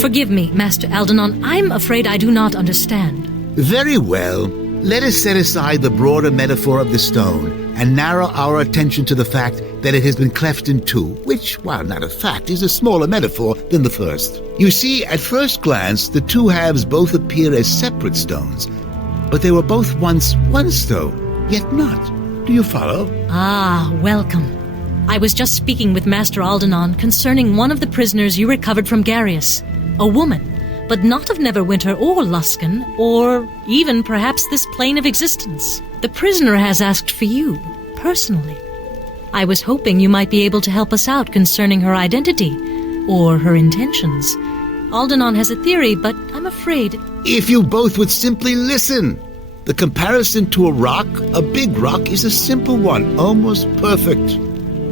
Forgive me, Master Aldenon. I'm afraid I do not understand. Very well. Let us set aside the broader metaphor of the stone and narrow our attention to the fact that it has been cleft in two, which, while not a fact, is a smaller metaphor than the first. You see, at first glance, the two halves both appear as separate stones, but they were both once one stone, yet not. Do you follow? Ah, welcome. I was just speaking with Master Aldenon concerning one of the prisoners you recovered from Garius, a woman, but not of Neverwinter or Luskan, or even perhaps this plane of existence. The prisoner has asked for you, personally. I was hoping you might be able to help us out concerning her identity, or her intentions. Aldenon has a theory, but I'm afraid... If you both would simply listen! The comparison to a rock, a big rock, is a simple one, almost perfect.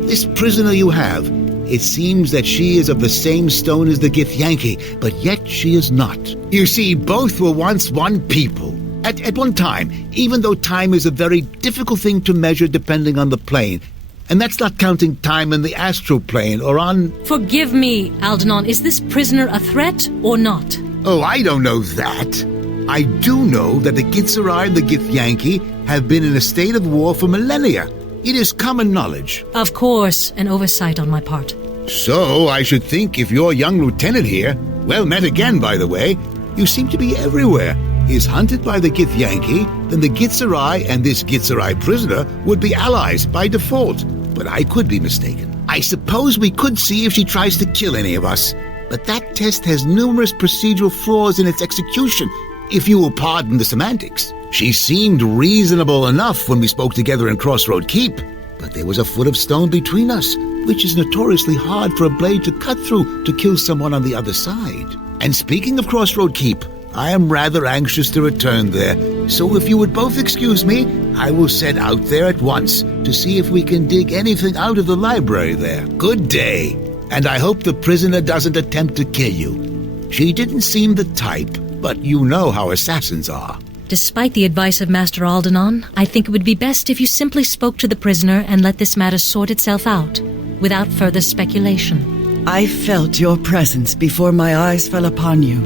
This prisoner you have, it seems that she is of the same stone as the Githyanki, but yet she is not. You see, both were once one people. At one time, even though time is a very difficult thing to measure depending on the plane. And that's not counting time in the astral plane or on... Forgive me, Aldenon. Is this prisoner a threat or not? Oh, I don't know that. I do know that the Gitzerai and the Githyanki have been in a state of war for millennia. It is common knowledge. Of course, an oversight on my part. So, I should think if your young lieutenant here, well met again, by the way, you seem to be everywhere, is hunted by the Githyanki, then the Gitzerai and this Gitzerai prisoner would be allies by default. But I could be mistaken. I suppose we could see if she tries to kill any of us. But that test has numerous procedural flaws in its execution, if you will pardon the semantics. She seemed reasonable enough when we spoke together in Crossroad Keep, but there was a foot of stone between us, which is notoriously hard for a blade to cut through to kill someone on the other side. And speaking of Crossroad Keep, I am rather anxious to return there, so if you would both excuse me, I will set out there at once to see if we can dig anything out of the library there. Good day, and I hope the prisoner doesn't attempt to kill you. She didn't seem the type, but you know how assassins are. Despite the advice of Master Aldenon, I think it would be best if you simply spoke to the prisoner and let this matter sort itself out, without further speculation. I felt your presence before my eyes fell upon you,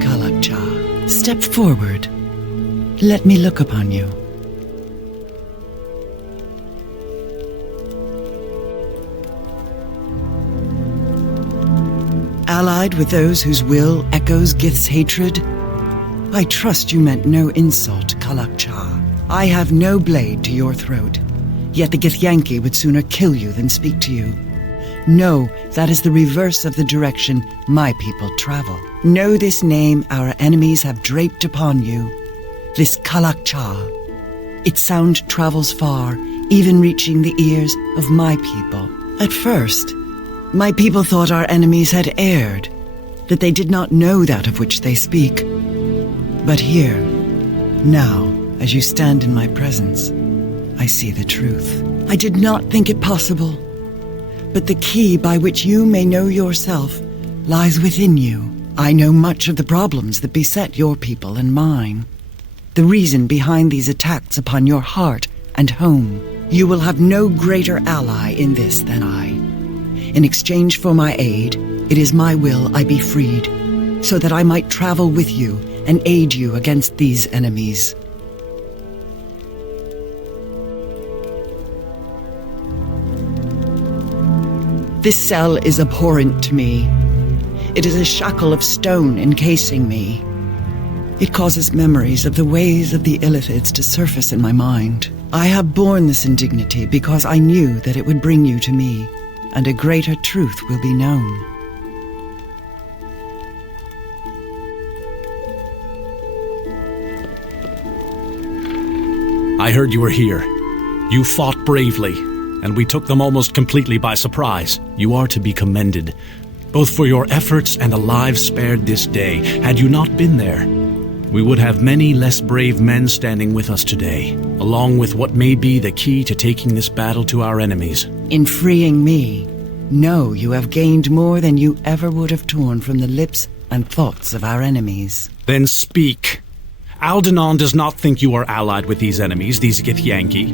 Kalakcha. Step forward. Let me look upon you. Allied with those whose will echoes Gith's hatred, I trust you meant no insult, Kalakcha. I have no blade to your throat, yet the Githyanki would sooner kill you than speak to you. Know that is the reverse of the direction my people travel. Know this name our enemies have draped upon you, this Kalakcha. Its sound travels far, even reaching the ears of my people. At first, my people thought our enemies had erred, that they did not know that of which they speak. But here, now, as you stand in my presence, I see the truth. I did not think it possible, but the key by which you may know yourself lies within you. I know much of the problems that beset your people and mine. The reason behind these attacks upon your heart and home. You will have no greater ally in this than I. In exchange for my aid, it is my will I be freed, so that I might travel with you and aid you against these enemies. This cell is abhorrent to me. It is a shackle of stone encasing me. It causes memories of the ways of the Illithids to surface in my mind. I have borne this indignity because I knew that it would bring you to me, and a greater truth will be known. I heard you were here. You fought bravely, and we took them almost completely by surprise. You are to be commended, both for your efforts and the lives spared this day. Had you not been there, we would have many less brave men standing with us today, along with what may be the key to taking this battle to our enemies. In freeing me, know you have gained more than you ever would have torn from the lips and thoughts of our enemies. Then speak. Aldenon does not think you are allied with these enemies, these Githyanki,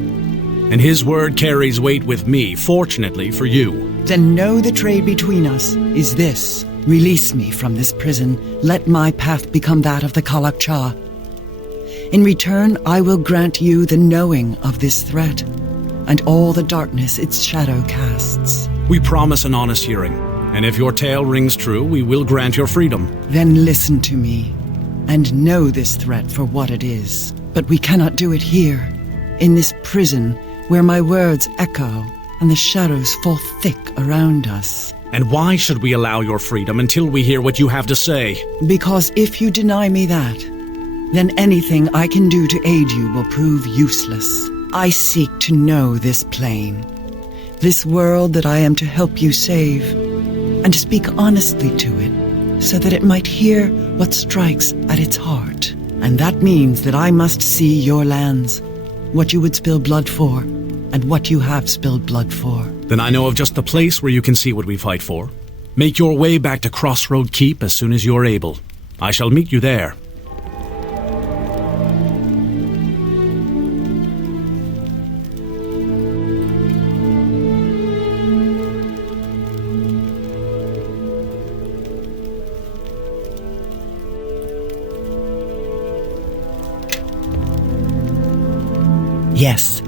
and his word carries weight with me, fortunately for you. Then know the trade between us is this. Release me from this prison. Let my path become that of the Kalakcha. In return, I will grant you the knowing of this threat and all the darkness its shadow casts. We promise an honest hearing, and if your tale rings true, we will grant your freedom. Then listen to me, and know this threat for what it is. But we cannot do it here, in this prison where my words echo and the shadows fall thick around us. And why should we allow your freedom until we hear what you have to say? Because if you deny me that, then anything I can do to aid you will prove useless. I seek to know this plane, this world that I am to help you save, and to speak honestly to it, so that it might hear what strikes at its heart. And that means that I must see your lands, what you would spill blood for, and what you have spilled blood for. Then I know of just the place where you can see what we fight for. Make your way back to Crossroad Keep as soon as you're able. I shall meet you there. Yes.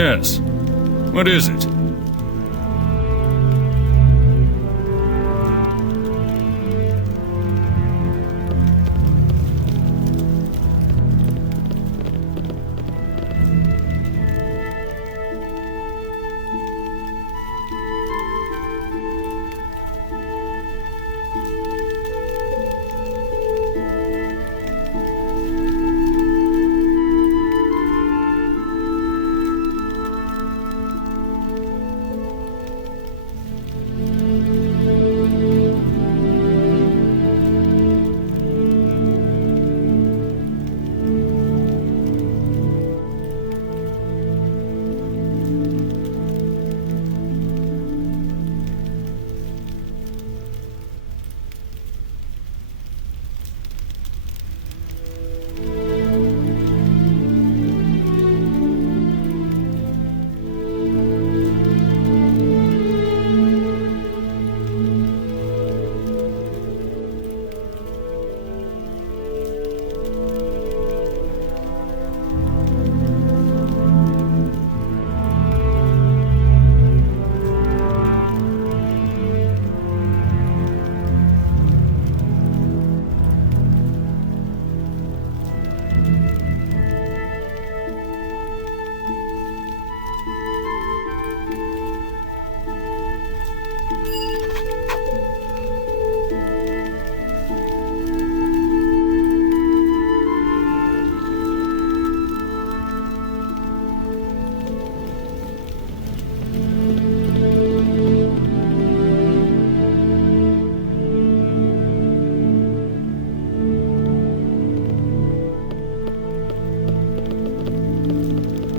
Yes. What is it?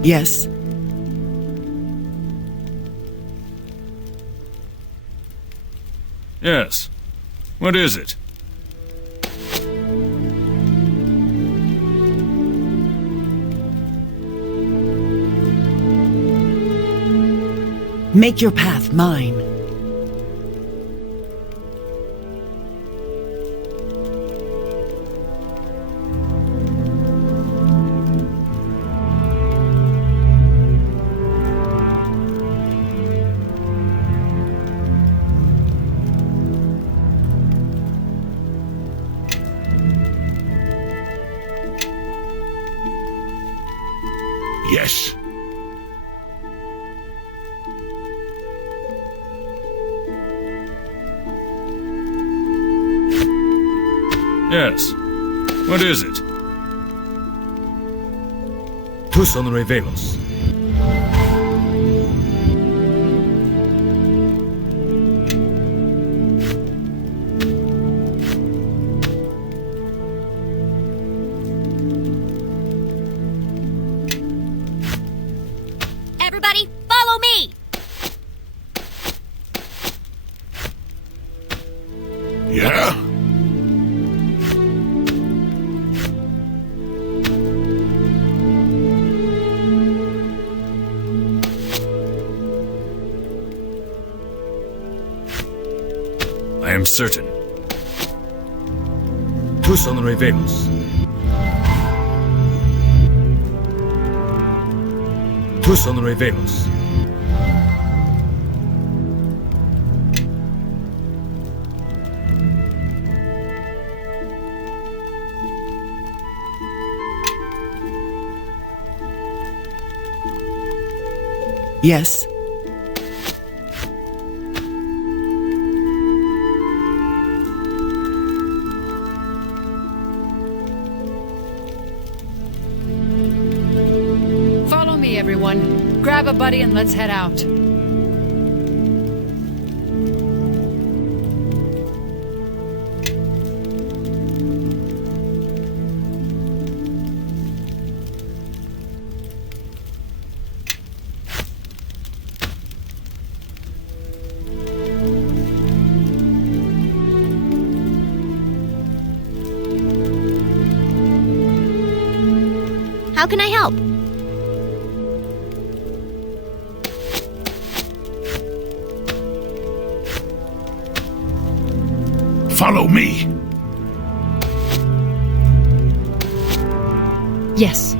Yes? Yes. What is it? Make your path mine. Yes. Yes. What is it? Tú son revelos. Everybody, follow me! Yeah? I am certain. Tú son revelos. Tú son revelos. Yes? Follow me, everyone. Grab a buddy and let's head out. How can I help? Follow me. Yes.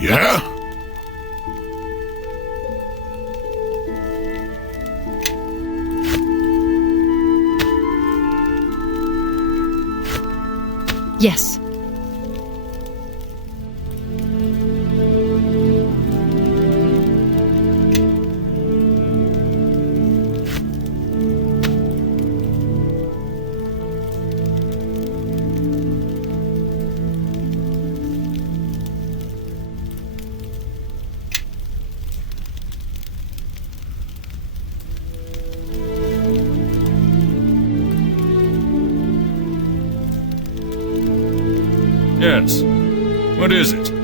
Yeah? Yes. Yes. What is it?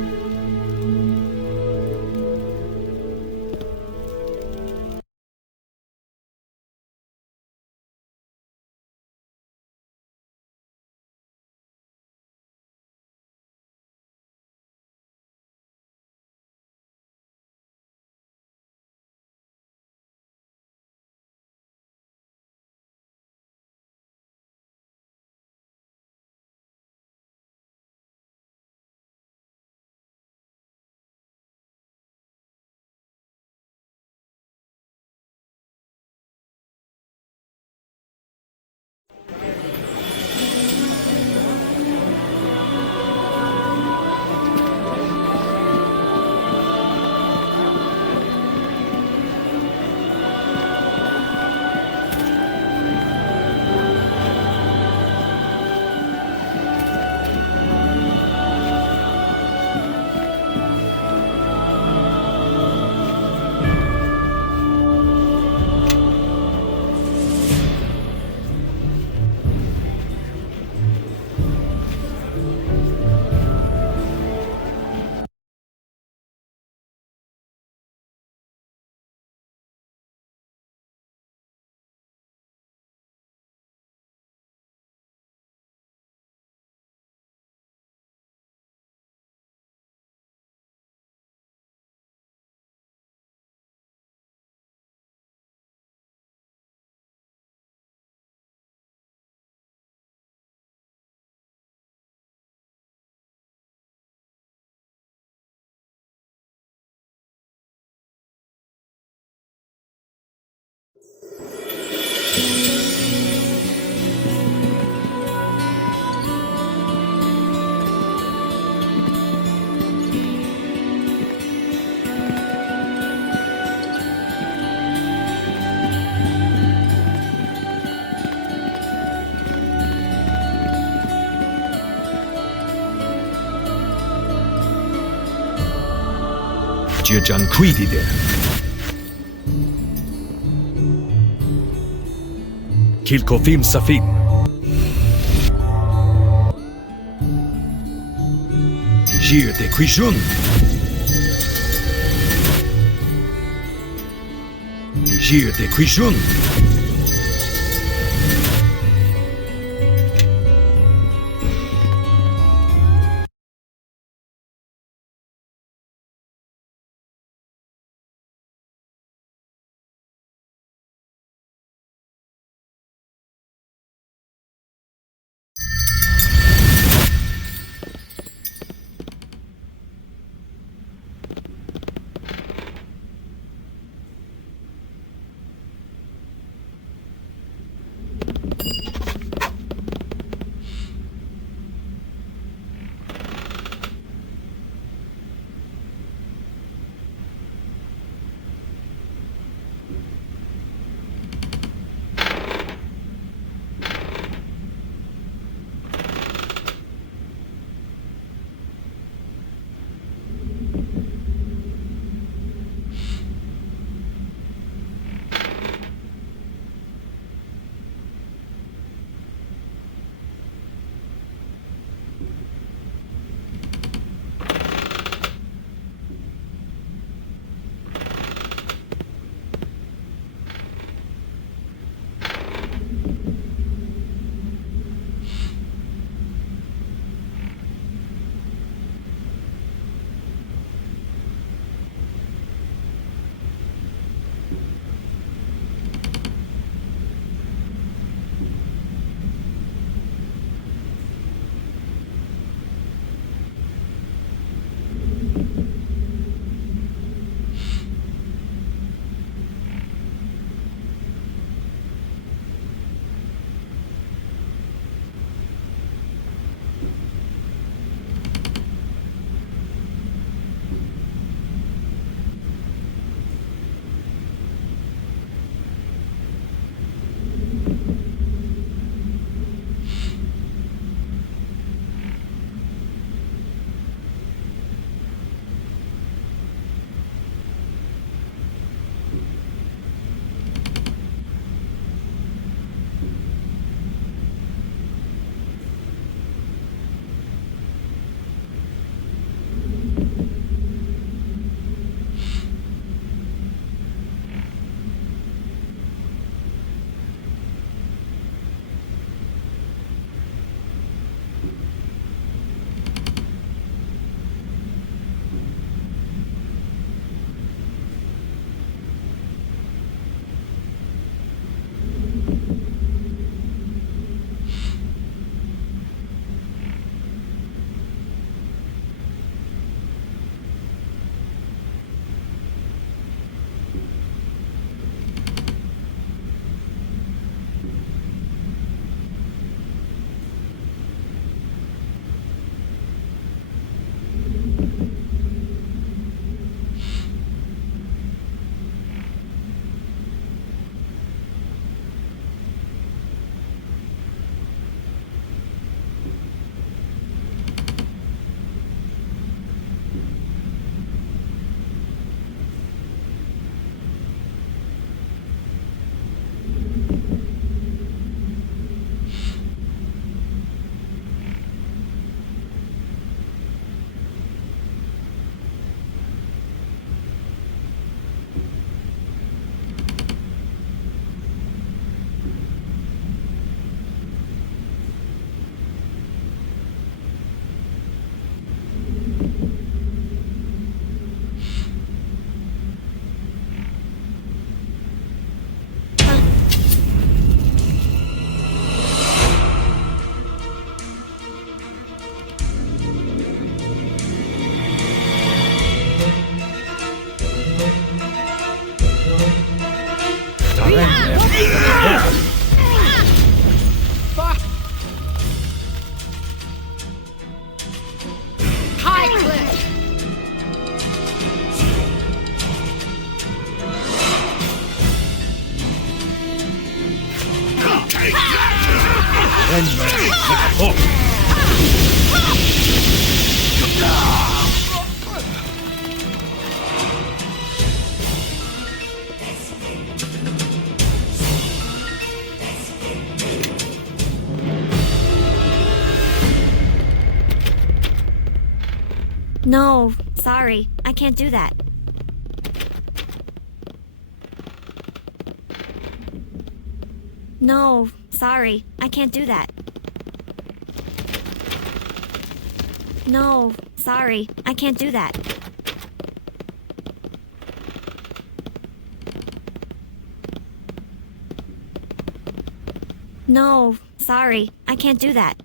Jiajan Quidide. Kilkofim Safin. Jir de Quijun. Jir de Quijun. No, sorry. I can't do that. No, sorry. I can't do that. No, sorry. I can't do that. No, sorry. I can't do that.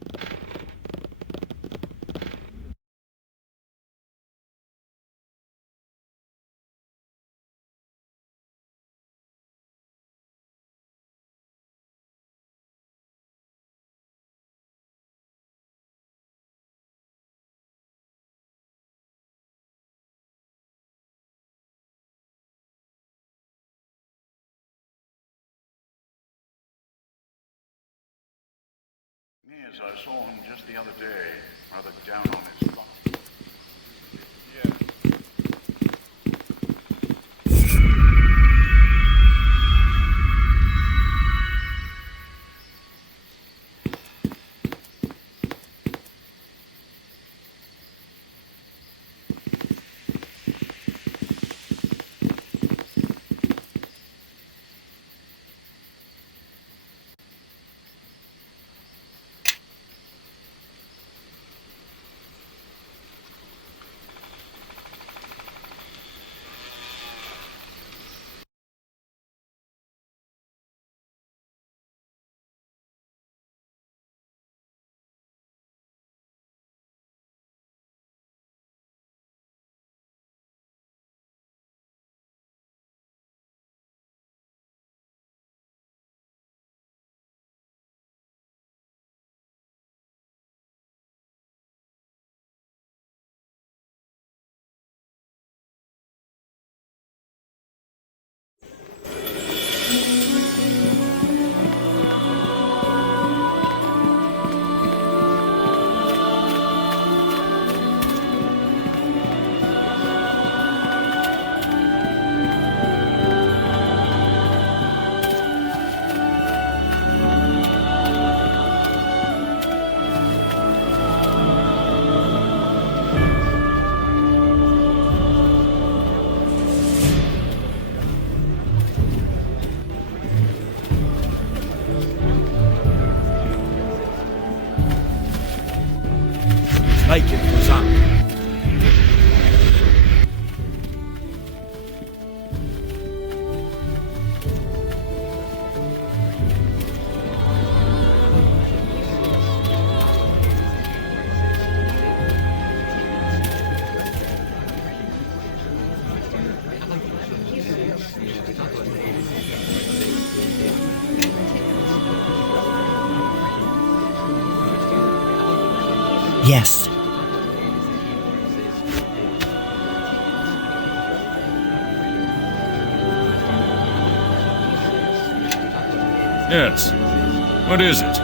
Yes, I saw him just the other day, rather down on his luck. Yeah. Reichen zusammen. Yes. Yes. What is it?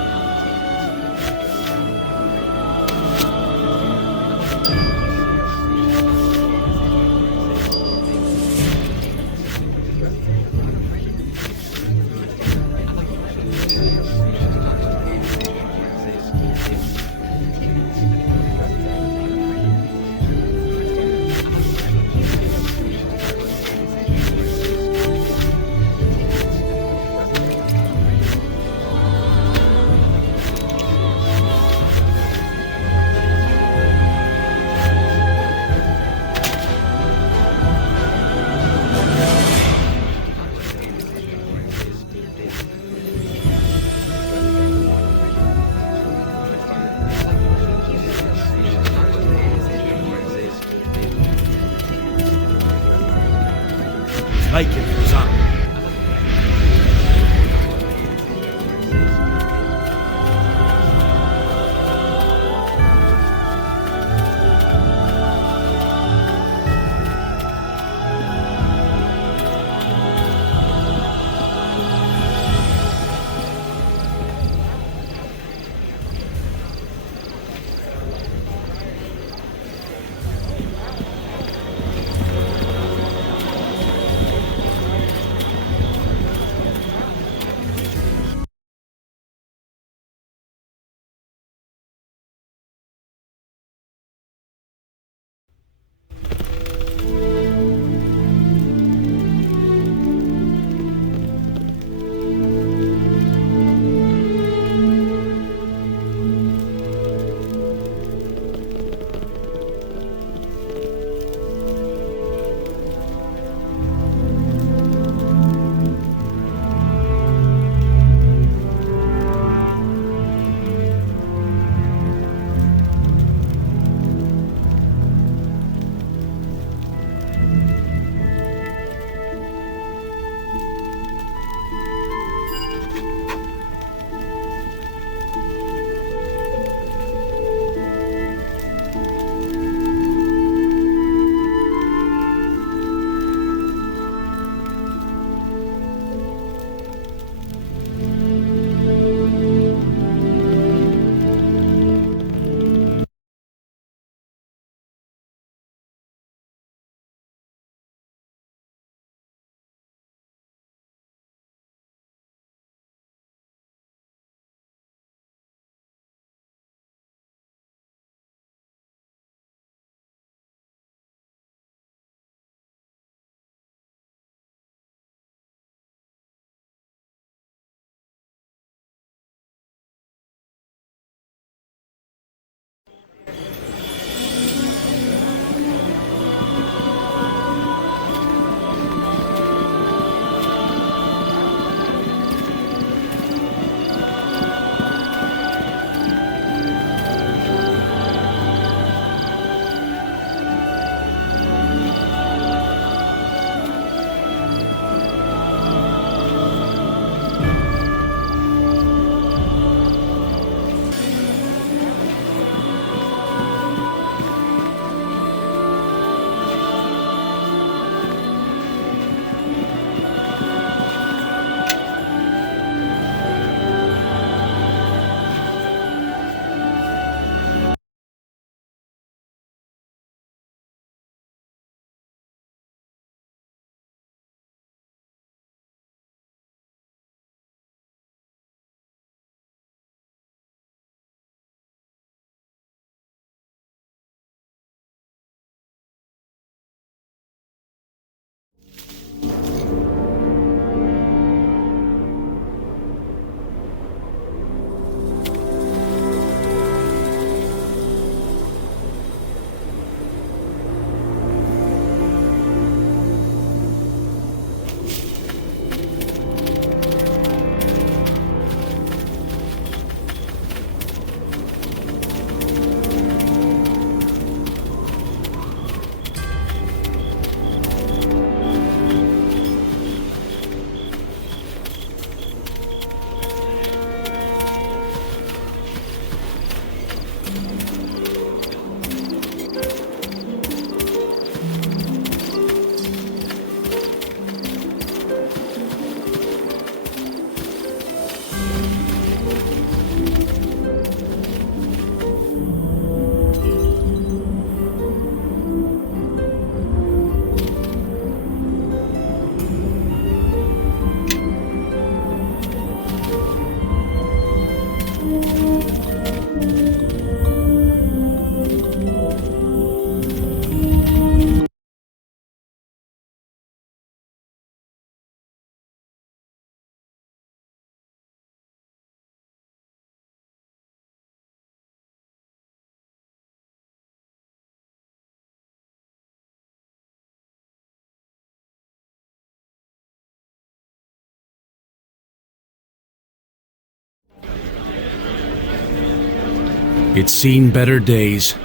It's seen better days,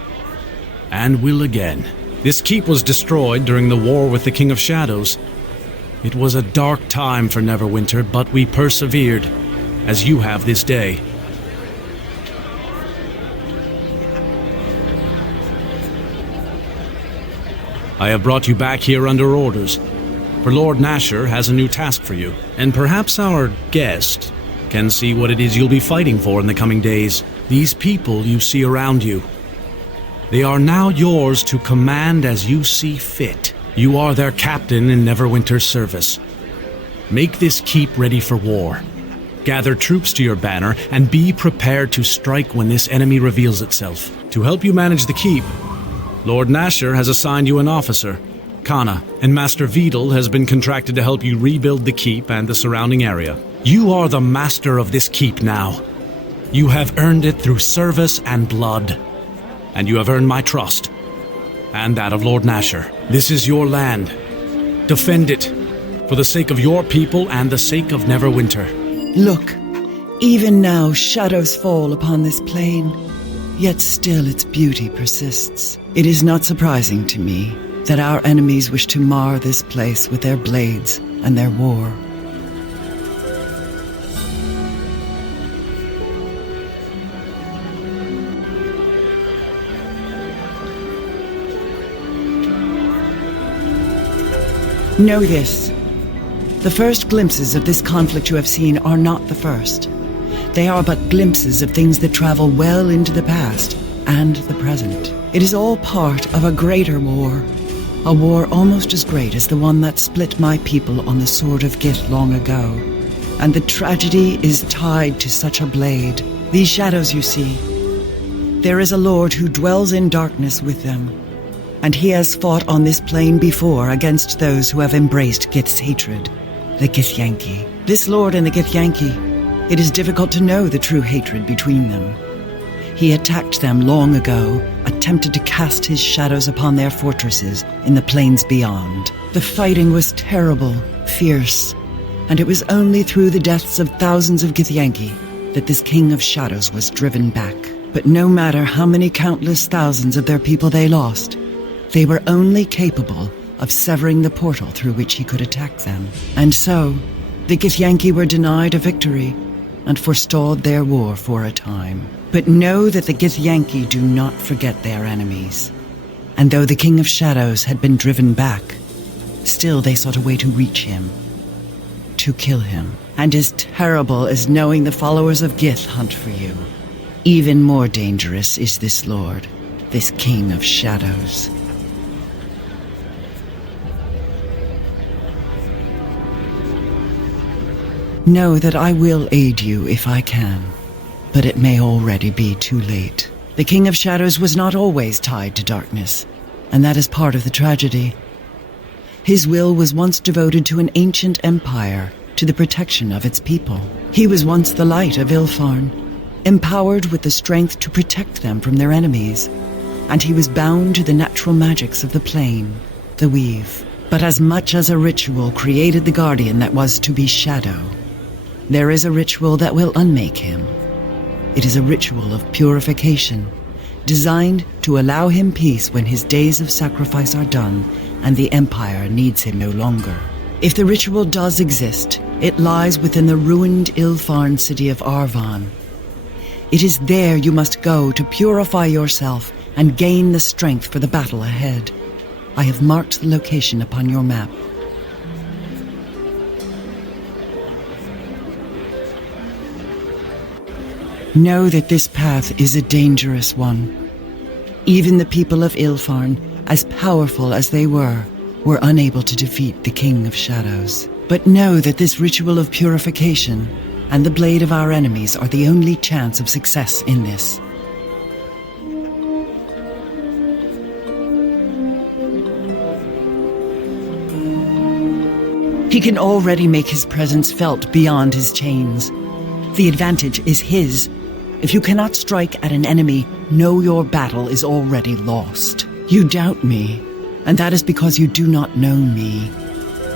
and will again. This keep was destroyed during the war with the King of Shadows. It was a dark time for Neverwinter, but we persevered, as you have this day. I have brought you back here under orders, for Lord Nasher has a new task for you, and perhaps our guest can see what it is you'll be fighting for in the coming days. These people you see around you, they are now yours to command as you see fit. You are their captain in Neverwinter's service. Make this keep ready for war. Gather troops to your banner, and be prepared to strike when this enemy reveals itself. To help you manage the keep, Lord Nasher has assigned you an officer, Kana, and Master Vidal has been contracted to help you rebuild the keep and the surrounding area. You are the master of this keep now. You have earned it through service and blood, and you have earned my trust, and that of Lord Nasher. This is your land. Defend it, for the sake of your people and the sake of Neverwinter. Look, even now shadows fall upon this plain, yet still its beauty persists. It is not surprising to me that our enemies wish to mar this place with their blades and their war. Know this. The first glimpses of this conflict you have seen are not the first. They are but glimpses of things that travel well into the past and the present. It is all part of a greater war. A war almost as great as the one that split my people on the Sword of Gith long ago. And the tragedy is tied to such a blade. These shadows you see, there is a lord who dwells in darkness with them. And he has fought on this plain before against those who have embraced Gith's hatred, the Githyanki. This lord and the Githyanki, it is difficult to know the true hatred between them. He attacked them long ago, attempted to cast his shadows upon their fortresses in the plains beyond. The fighting was terrible, fierce, and it was only through the deaths of thousands of Githyanki that this King of Shadows was driven back. But no matter how many countless thousands of their people they lost, they were only capable of severing the portal through which he could attack them. And so, the Githyanki were denied a victory and forestalled their war for a time. But know that the Githyanki do not forget their enemies. And though the King of Shadows had been driven back, still they sought a way to reach him, to kill him. And as terrible as knowing the followers of Gith hunt for you, even more dangerous is this lord, this King of Shadows. Know that I will aid you if I can, but it may already be too late. The King of Shadows was not always tied to darkness, and that is part of the tragedy. His will was once devoted to an ancient empire, to the protection of its people. He was once the light of Ilfarn, empowered with the strength to protect them from their enemies, and he was bound to the natural magics of the plane, the weave. But as much as a ritual created the guardian that was to be Shadow, there is a ritual that will unmake him. It is a ritual of purification, designed to allow him peace when his days of sacrifice are done and the Empire needs him no longer. If the ritual does exist, it lies within the ruined Ilfarn city of Arvan. It is there you must go to purify yourself and gain the strength for the battle ahead. I have marked the location upon your map. Know that this path is a dangerous one. Even the people of Ilfarn, as powerful as they were unable to defeat the King of Shadows. But know that this ritual of purification and the blade of our enemies are the only chance of success in this. He can already make his presence felt beyond his chains. The advantage is his. If you cannot strike at an enemy, know your battle is already lost. You doubt me, and that is because you do not know me.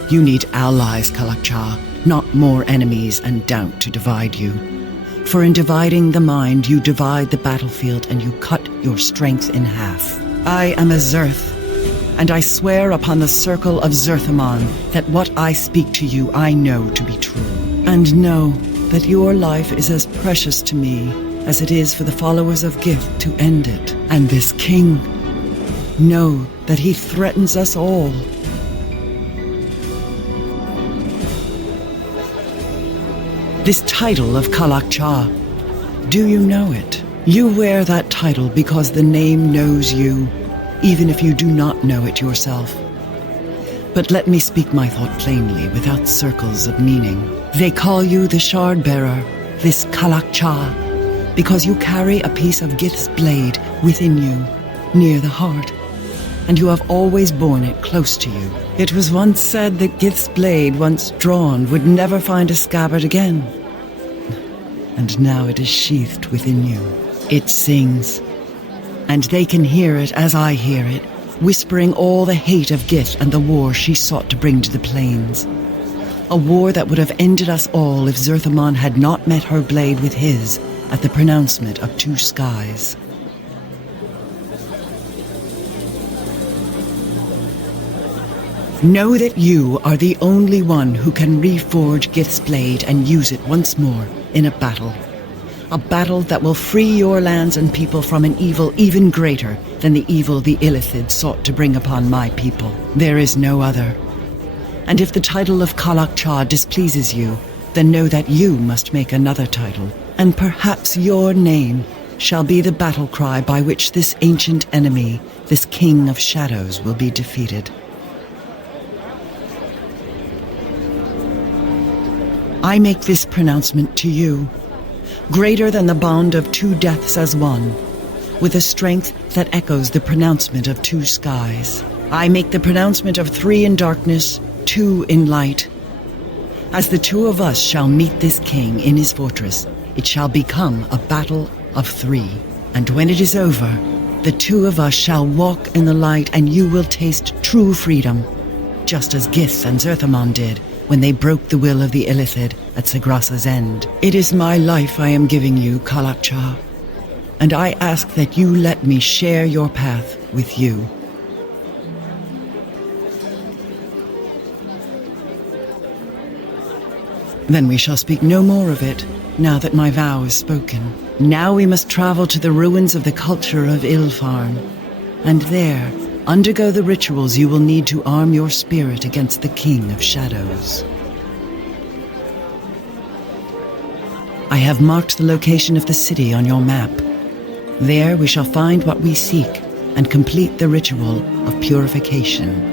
You need allies, Kalakcha, not more enemies and doubt to divide you. For in dividing the mind, you divide the battlefield and you cut your strength in half. I am a Zerth, and I swear upon the circle of Zerthamon that what I speak to you I know to be true. And know that your life is as precious to me as it is for the followers of Gith to end it. And this king, know that he threatens us all. This title of Kalakcha, do you know it? You wear that title because the name knows you, even if you do not know it yourself. But let me speak my thought plainly, without circles of meaning. They call you the Shard-Bearer, this Kalakcha, because you carry a piece of Gith's blade within you, near the heart, and you have always borne it close to you. It was once said that Gith's blade, once drawn, would never find a scabbard again. And now it is sheathed within you. It sings, and they can hear it as I hear it, whispering all the hate of Gith and the war she sought to bring to the plains. A war that would have ended us all if Zerthamon had not met her blade with his at the pronouncement of two skies. Know that you are the only one who can reforge Gith's blade and use it once more in a battle. A battle that will free your lands and people from an evil even greater than the evil the Illithid sought to bring upon my people. There is no other. And if the title of Kalakcha displeases you, then know that you must make another title, and perhaps your name shall be the battle cry by which this ancient enemy, this King of Shadows, will be defeated. I make this pronouncement to you, greater than the bond of two deaths as one, with a strength that echoes the pronouncement of two skies. I make the pronouncement of three in darkness, two in light. As the two of us shall meet this king in his fortress, it shall become a battle of three. And when it is over, the two of us shall walk in the light and you will taste true freedom, just as Gith and Zerthamon did when they broke the will of the Illithid at Sagrasa's end. It is my life I am giving you, Kalakcha, and I ask that you let me share your path with you. Then we shall speak no more of it, now that my vow is spoken. Now we must travel to the ruins of the culture of Ilfarn, and there undergo the rituals you will need to arm your spirit against the King of Shadows. I have marked the location of the city on your map. There we shall find what we seek and complete the ritual of purification.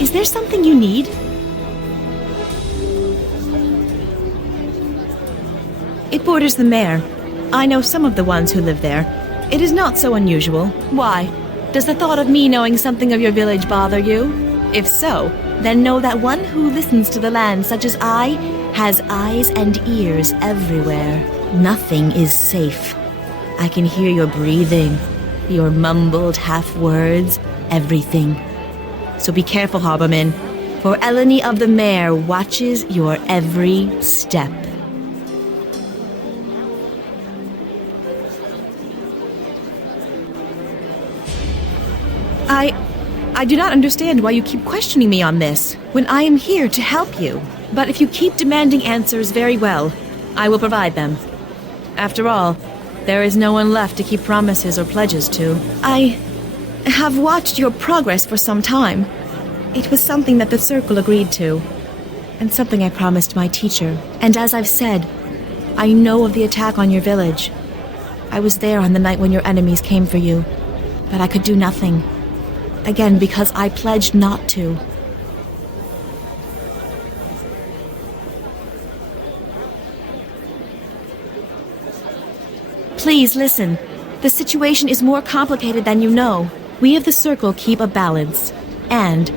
Is there something you need? It borders the Mare. I know some of the ones who live there. It is not so unusual. Why? Does the thought of me knowing something of your village bother you? If so, then know that one who listens to the land such as I has eyes and ears everywhere. Nothing is safe. I can hear your breathing, your mumbled half-words, everything. So be careful, Harborman, for Eleni of the Mare watches your every step. I do not understand why you keep questioning me on this, when I am here to help you. But if you keep demanding answers, very well. I will provide them. After all, there is no one left to keep promises or pledges to. I have watched your progress for some time. It was something that the Circle agreed to, and something I promised my teacher. And as I've said, I know of the attack on your village. I was there on the night when your enemies came for you, but I could do nothing. Again, because I pledged not to. Please listen. The situation is more complicated than you know. We of the Circle keep a balance. And,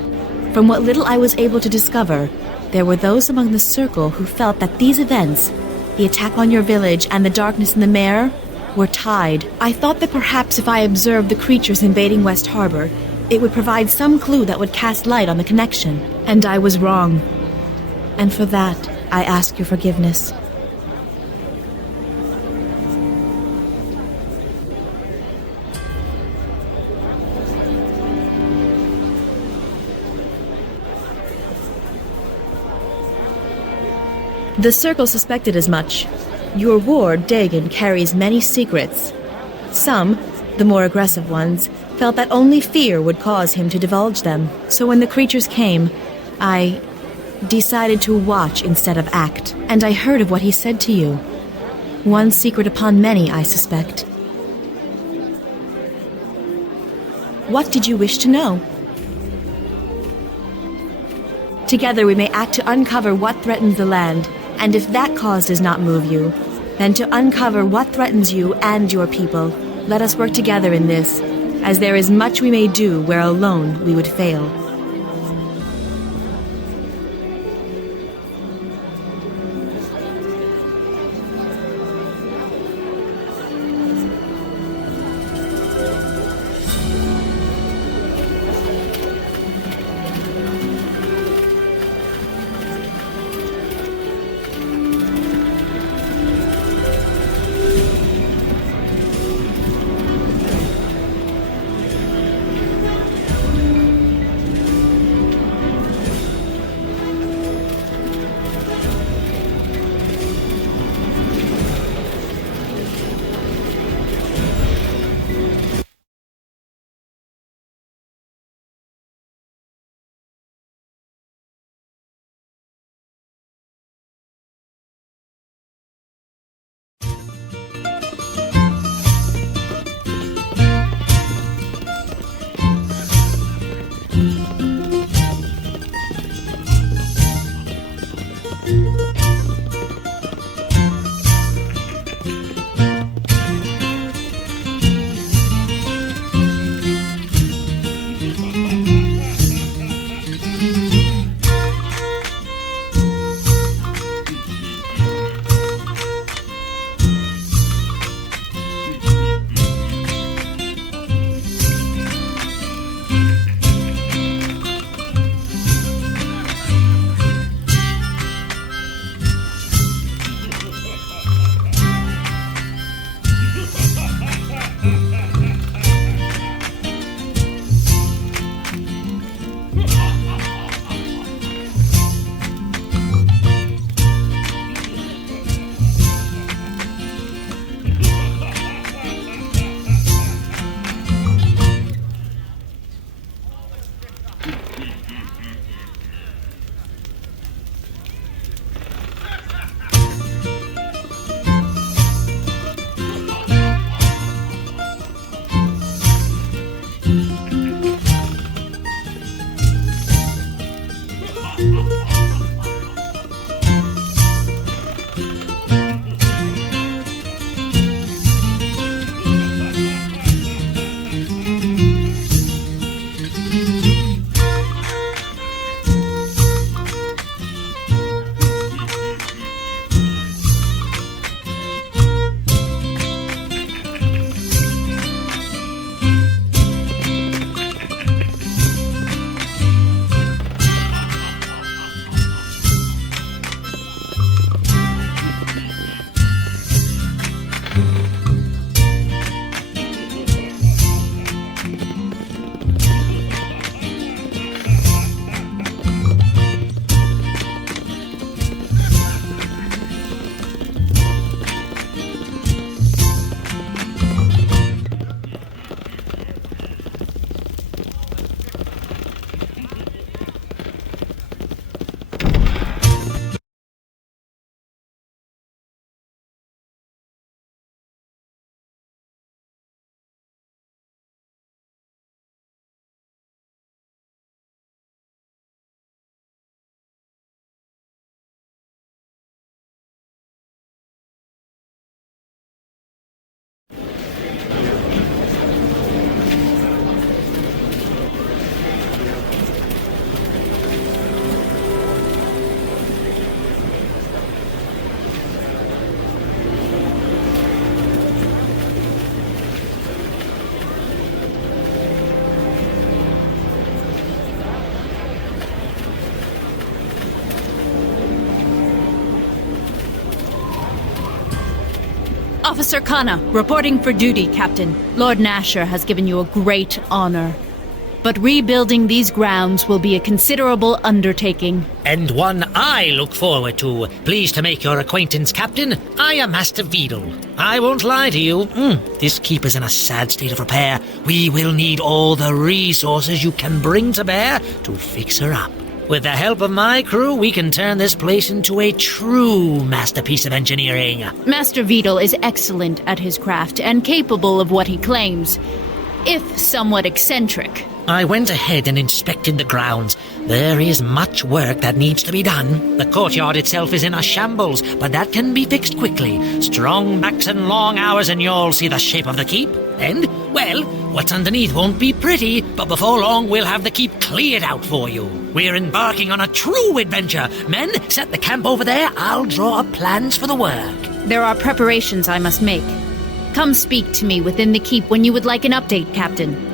from what little I was able to discover, there were those among the Circle who felt that these events, the attack on your village and the darkness in the mare, were tied. I thought that perhaps if I observed the creatures invading West Harbor, it would provide some clue that would cast light on the connection. And I was wrong. And for that, I ask your forgiveness. The Circle suspected as much. Your ward, Dagon, carries many secrets. Some, the more aggressive ones, felt that only fear would cause him to divulge them. So when the creatures came, I decided to watch instead of act. And I heard of what he said to you. One secret upon many, I suspect. What did you wish to know? Together we may act to uncover what threatens the land. And if that cause does not move you, then to uncover what threatens you and your people, let us work together in this, as there is much we may do where alone we would fail. Officer Kana, reporting for duty, Captain. Lord Nasher has given you a great honor. But rebuilding these grounds will be a considerable undertaking. And one I look forward to. Pleased to make your acquaintance, Captain. I am Master Vidal. I won't lie to you. This keep is in a sad state of repair. We will need all the resources you can bring to bear to fix her up. With the help of my crew, we can turn this place into a true masterpiece of engineering. Master Vidal is excellent at his craft and capable of what he claims, if somewhat eccentric. I went ahead and inspected the grounds. There is much work that needs to be done. The courtyard itself is in a shambles, but that can be fixed quickly. Strong backs and long hours and you'll see the shape of the keep. And, well, what's underneath won't be pretty, but before long we'll have the keep cleared out for you. We're embarking on a true adventure. Men, set the camp over there. I'll draw up plans for the work. There are preparations I must make. Come speak to me within the keep when you would like an update, Captain.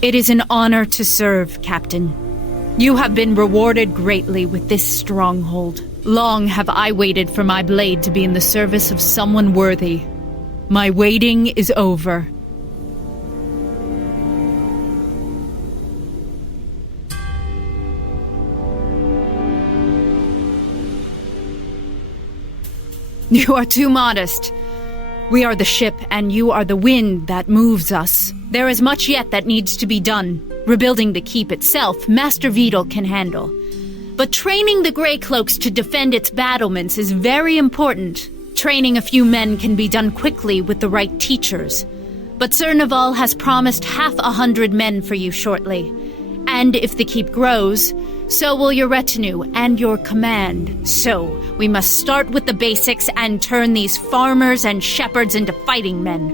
It is an honor to serve, Captain. You have been rewarded greatly with this stronghold. Long have I waited for my blade to be in the service of someone worthy. My waiting is over. You are too modest. We are the ship, and you are the wind that moves us. There is much yet that needs to be done. Rebuilding the keep itself, Master Vidal can handle. But training the Grey Cloaks to defend its battlements is very important. Training a few men can be done quickly with the right teachers. But Sir Naval has promised 100 men for you shortly. And if the keep grows, so will your retinue and your command. So, we must start with the basics and turn these farmers and shepherds into fighting men.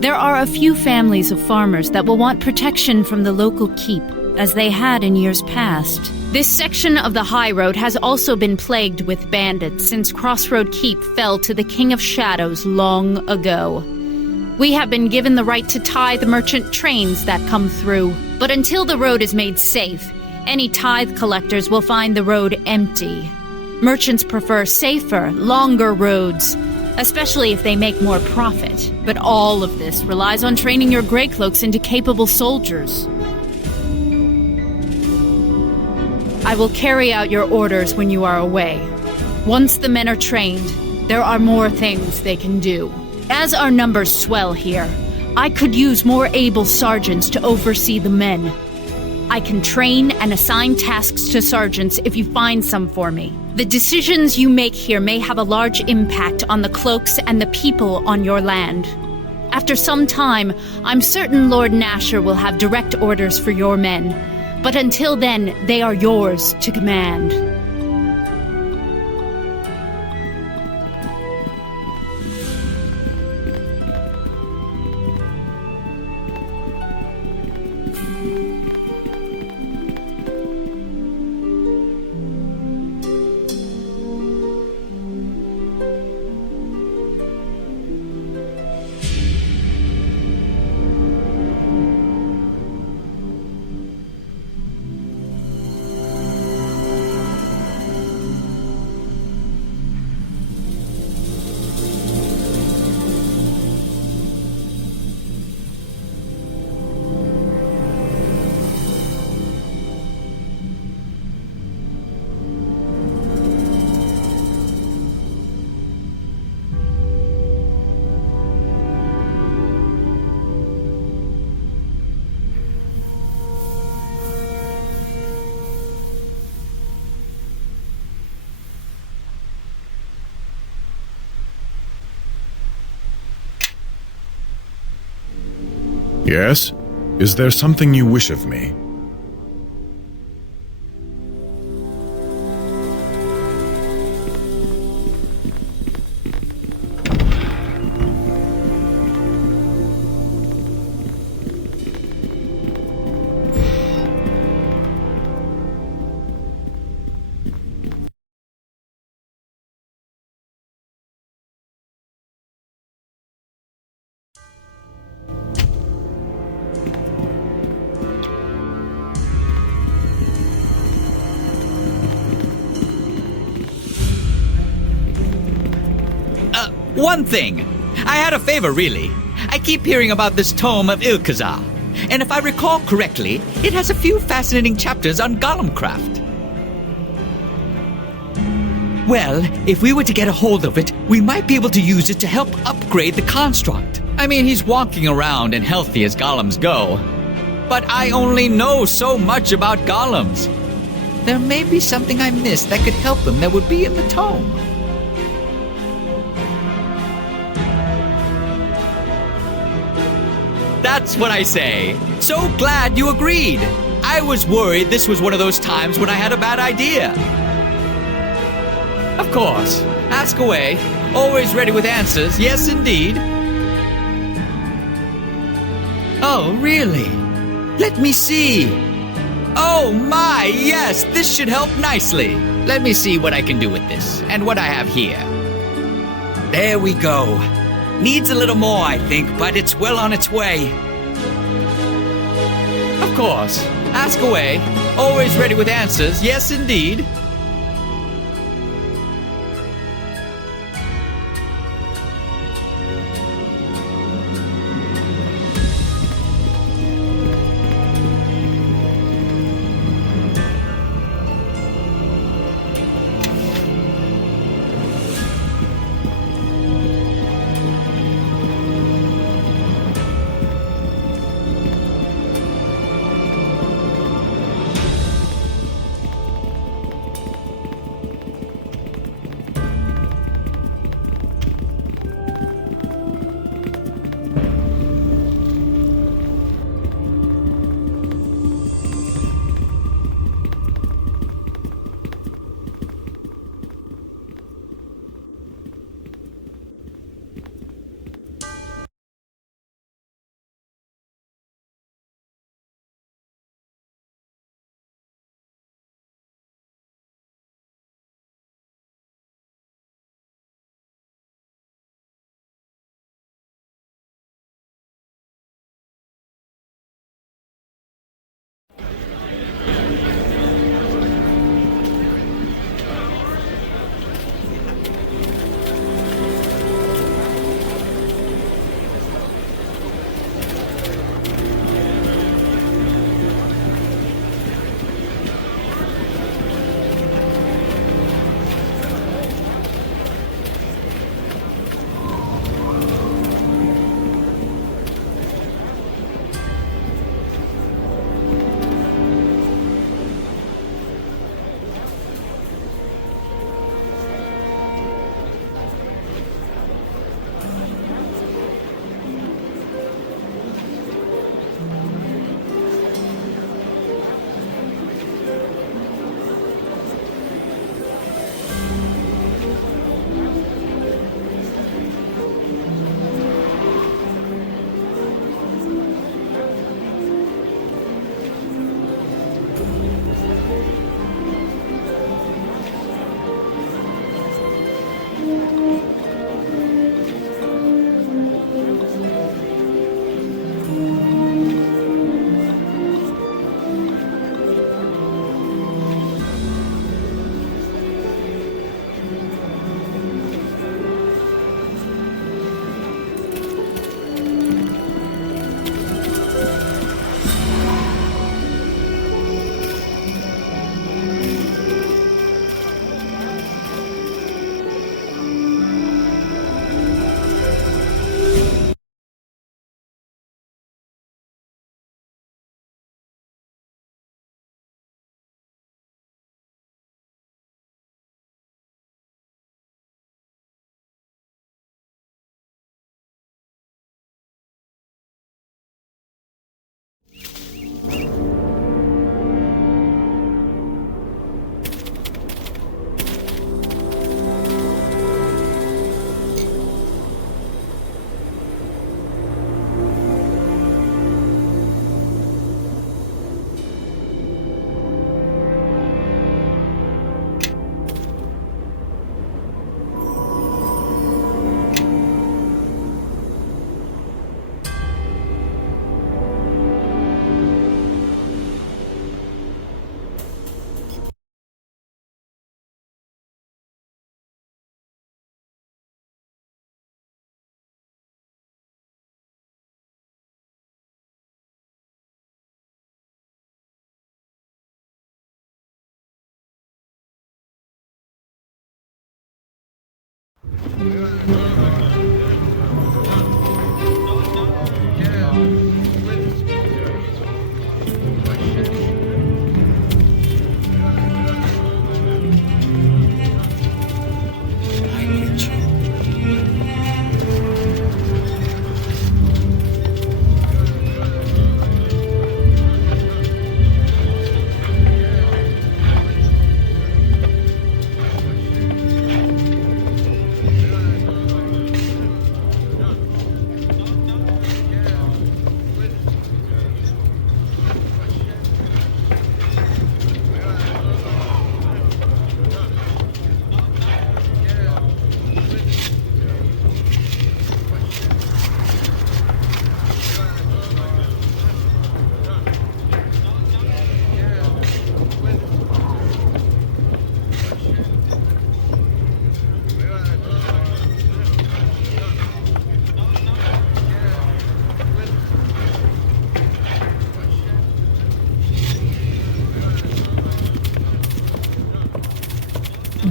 There are a few families of farmers that will want protection from the local keep, as they had in years past. This section of the high road has also been plagued with bandits since Crossroad Keep fell to the King of Shadows long ago. We have been given the right to tithe merchant trains that come through, but until the road is made safe, any tithe collectors will find the road empty. Merchants prefer safer, longer roads, especially if they make more profit. But all of this relies on training your Grey Cloaks into capable soldiers. I will carry out your orders when you are away. Once the men are trained, there are more things they can do. As our numbers swell here, I could use more able sergeants to oversee the men. I can train and assign tasks to sergeants if you find some for me. The decisions you make here may have a large impact on the cloaks and the people on your land. After some time, I'm certain Lord Nasher will have direct orders for your men. But until then, they are yours to command. Yes? Is there something you wish of me? One thing. I had a favor, really. I keep hearing about this tome of Ilkazar, and if I recall correctly, it has a few fascinating chapters on golem craft. Well, if we were to get a hold of it, we might be able to use it to help upgrade the construct. I mean, he's walking around and healthy as golems go. But I only know so much about golems. There may be something I missed that could help them that would be in the tome. That's what I say. So glad you agreed. I was worried this was one of those times when I had a bad idea. Of course. Ask away. Always ready with answers. Yes, indeed. Oh, really? Let me see. Oh my, yes, this should help nicely. Let me see what I can do with this and what I have here. There we go. Needs a little more, I think, but it's well on its way. Of course. Ask away. Always ready with answers. Yes, indeed.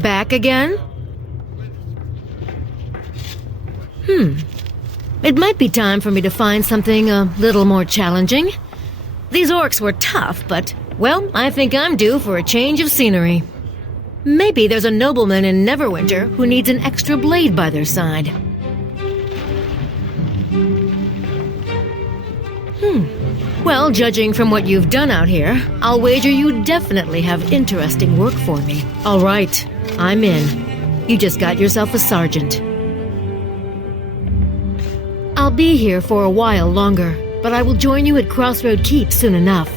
back again? It might be time for me to find something a little more challenging. These orcs were tough, but, well, I think I'm due for a change of scenery. Maybe there's a nobleman in Neverwinter who needs an extra blade by their side. Well, judging from what you've done out here, I'll wager you definitely have interesting work for me. All right, I'm in. You just got yourself a sergeant. I'll be here for a while longer, but I will join you at Crossroad Keep soon enough.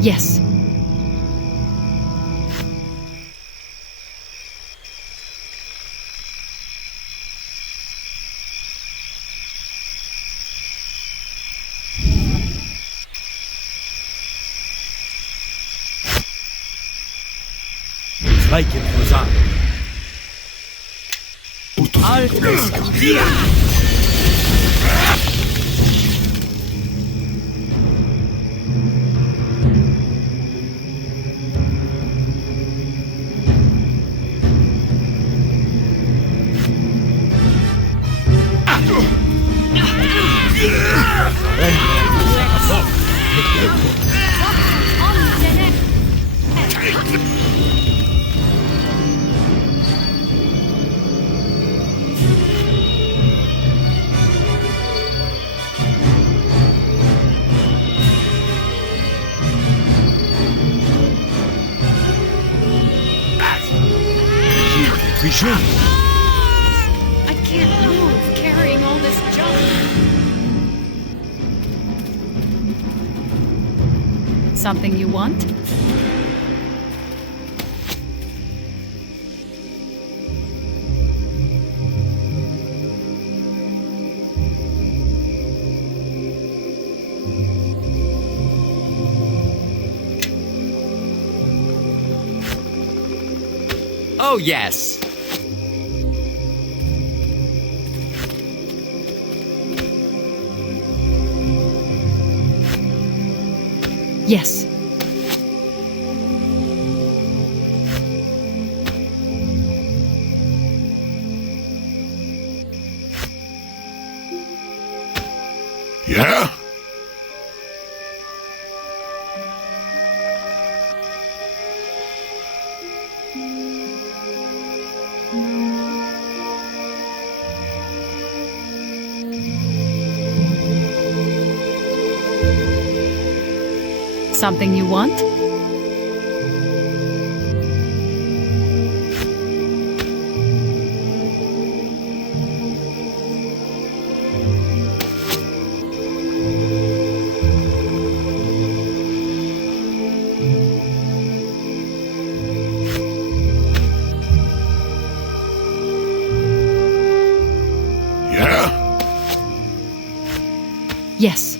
Yes. Zeichen Fusan. Altes Bier. I can't move carrying all this junk. Something you want? Oh, yes. Yes. Yeah? Something you want? Yeah? Yes.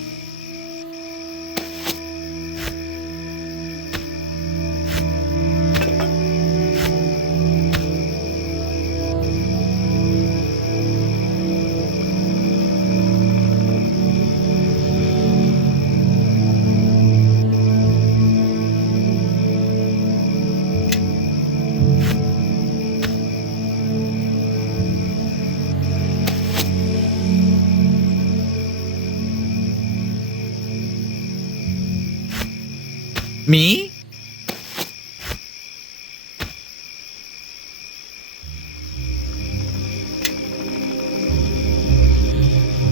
Me?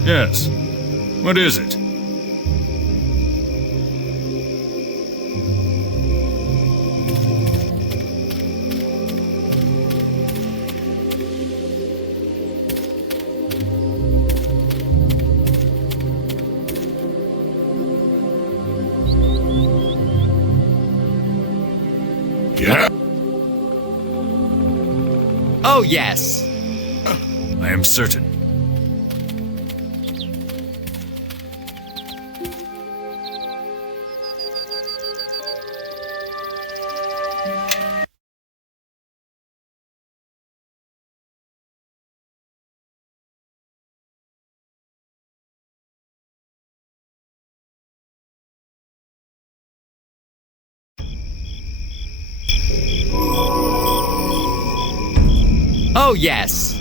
Yes. What is it? Yeah? Oh, yes. I am certain. Oh, yes.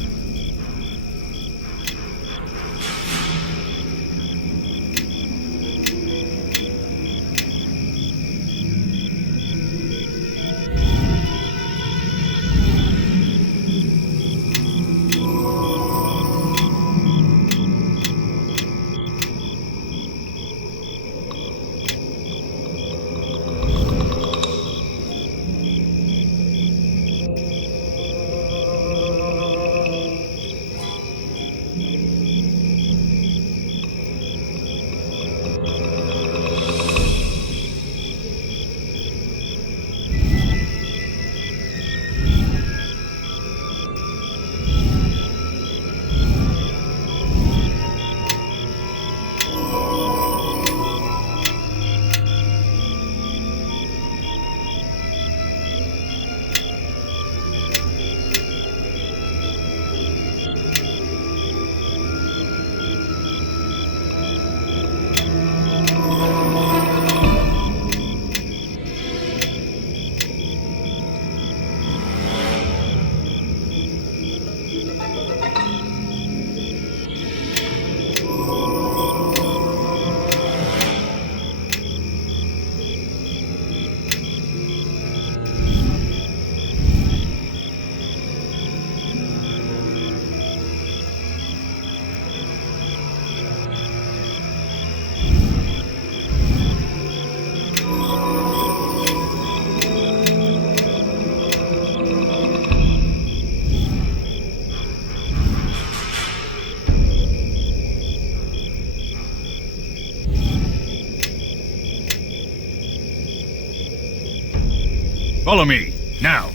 Follow me, now.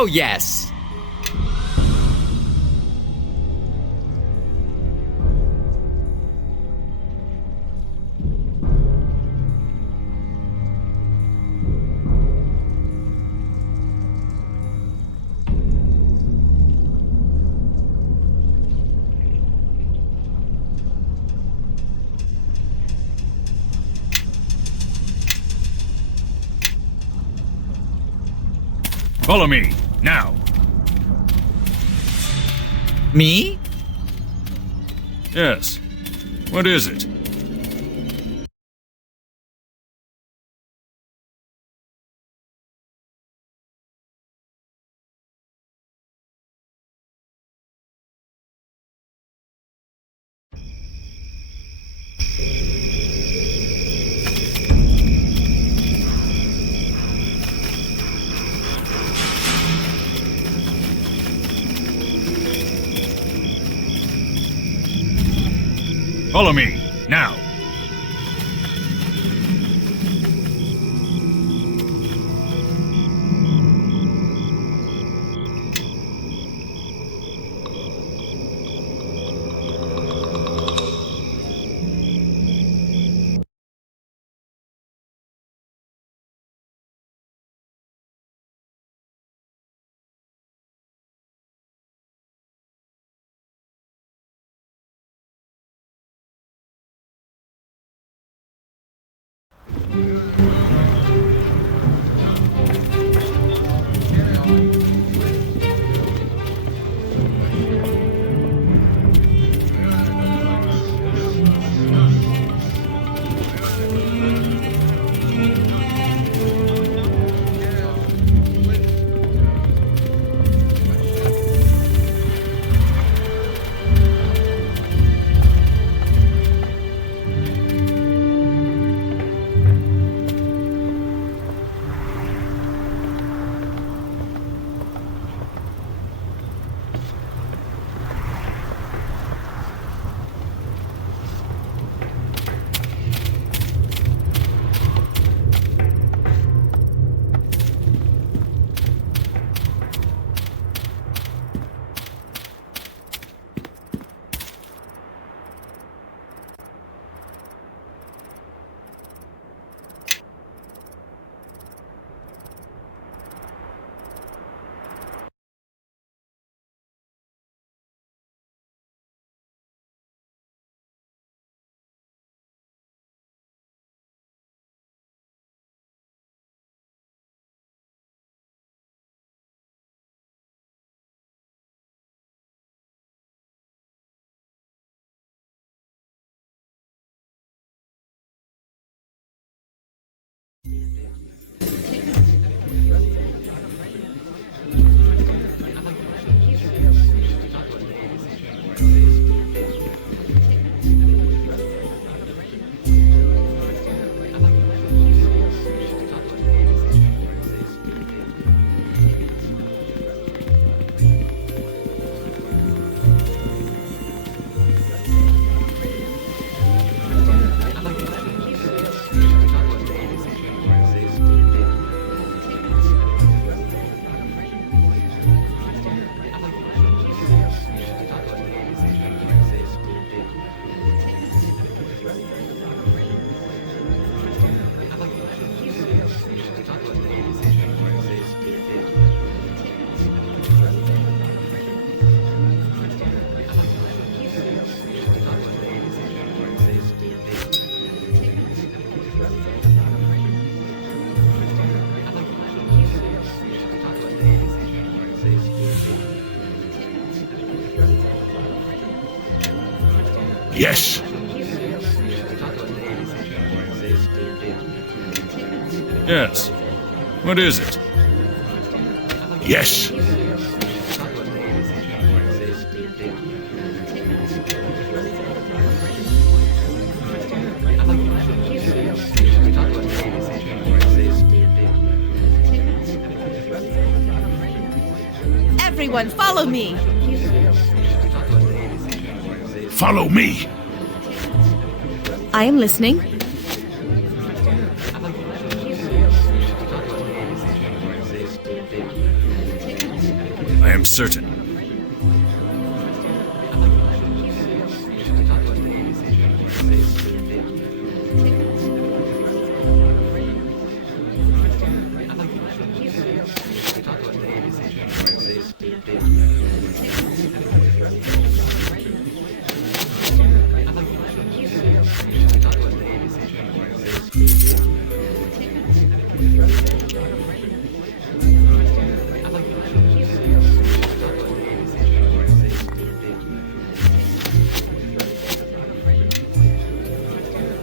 Oh, yes. Follow me, now. Me? Yes. What is it? Follow me, now. Yes. Yes. What is it? Yes. Everyone, follow me! Follow me. I am listening. am certain.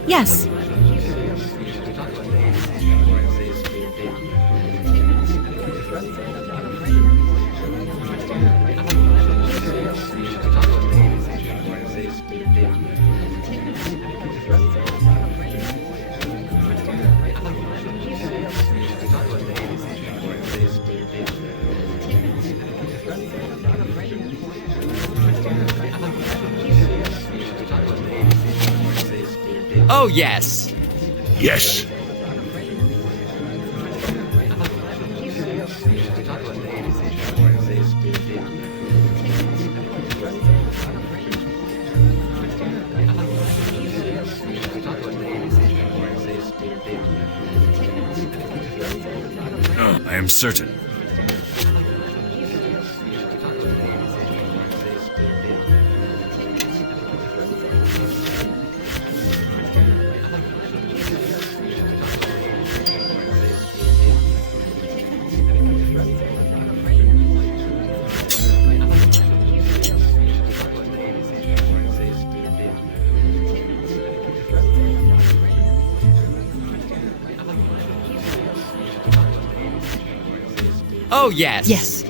Yes. Oh, yes. Yes. I am certain. Oh, yes. Yes.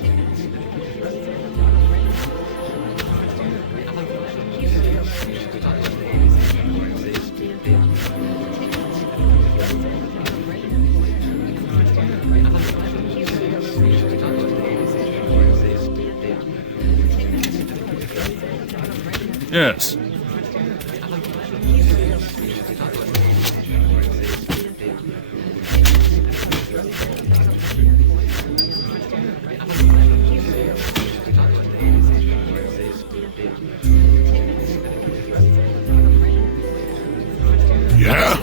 Yes. Yeah?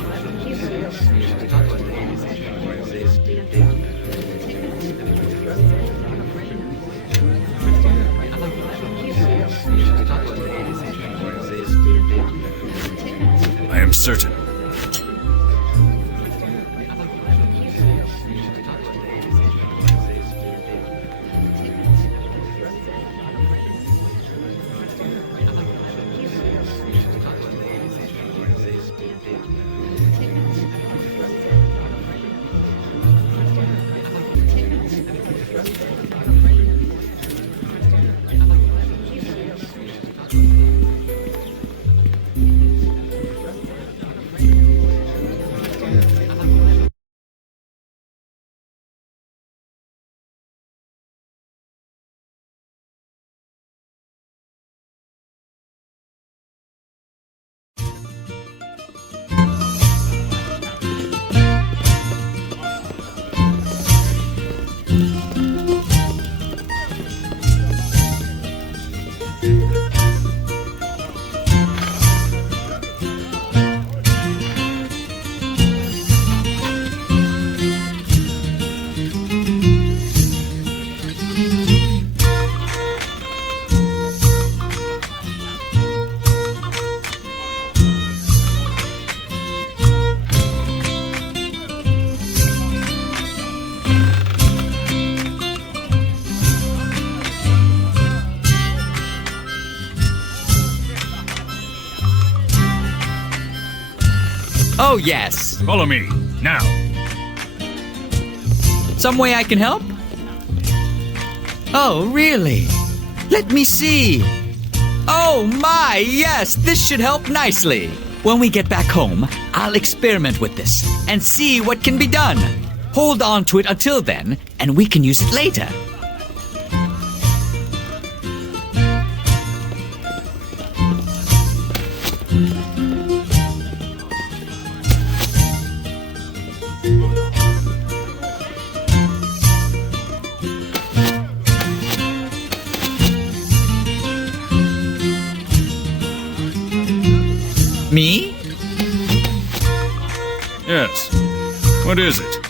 I am certain. Oh, yes. Follow me, now. Some way I can help? Oh, really? Let me see. Oh, my, yes, this should help nicely. When we get back home, I'll experiment with this and see what can be done. Hold on to it until then, and we can use it later. Me? Yes. What is it?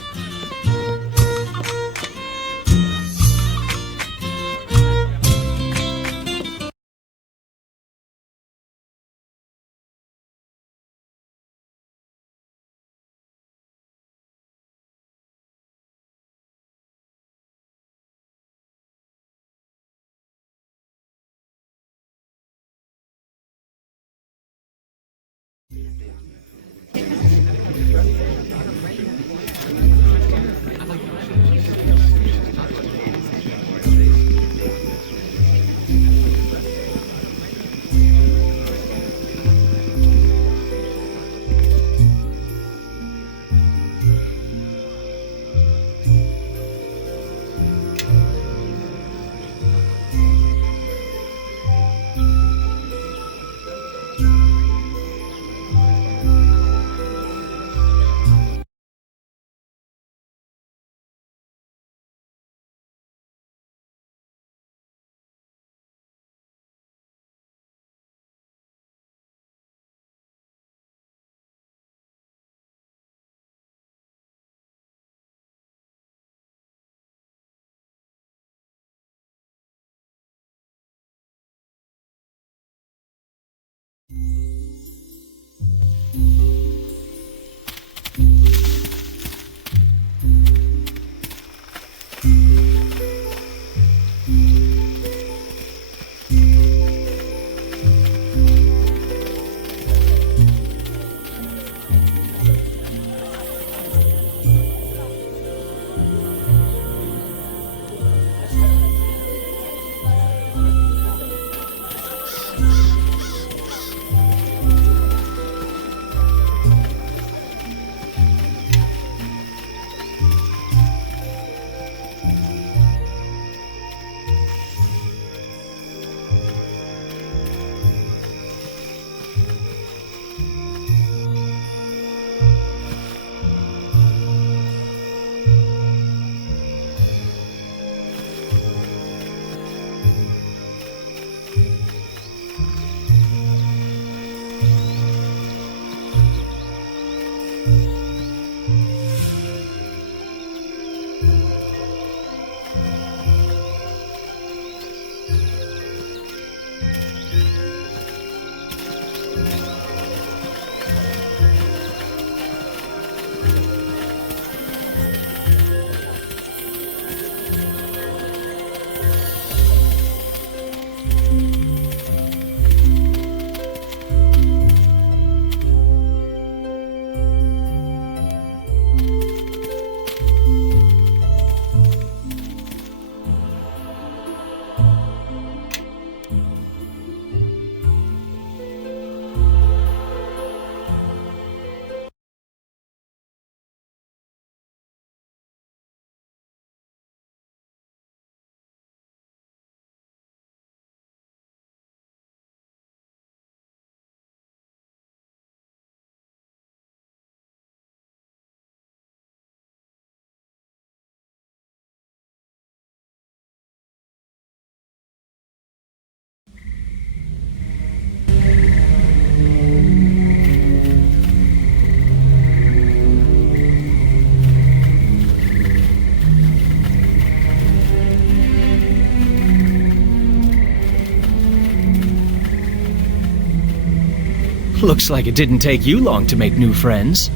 Looks like it didn't take you long to make new friends.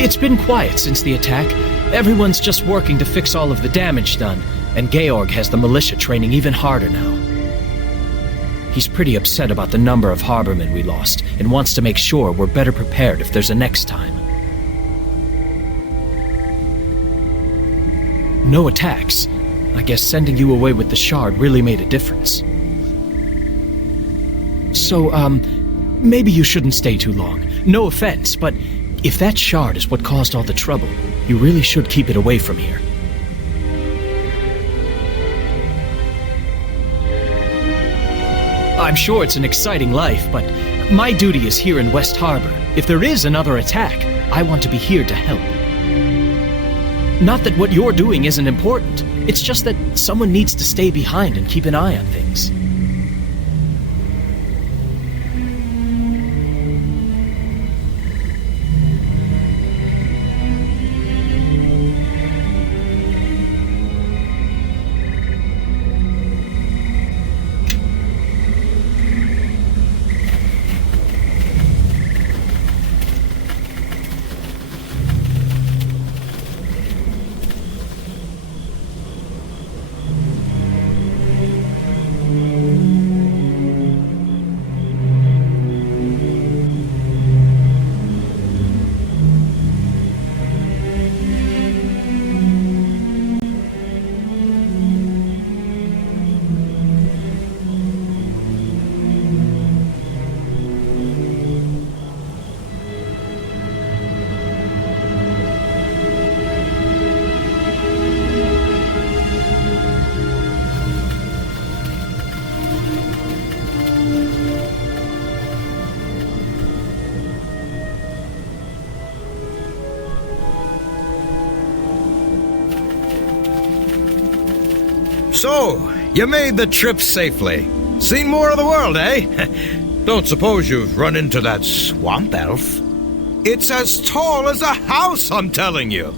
It's been quiet since the attack. Everyone's just working to fix all of the damage done, and Georg has the militia training even harder now. He's pretty upset about the number of harbormen we lost, and wants to make sure we're better prepared if there's a next time. No attacks. I guess sending you away with the shard really made a difference. So, maybe you shouldn't stay too long. No offense, but if that shard is what caused all the trouble, you really should keep it away from here. I'm sure it's an exciting life, but my duty is here in West Harbor. If there is another attack, I want to be here to help. Not that what you're doing isn't important. It's just that someone needs to stay behind and keep an eye on things. So, you made the trip safely. Seen more of the world, eh? Don't suppose you've run into that swamp elf? It's as tall as a house, I'm telling you.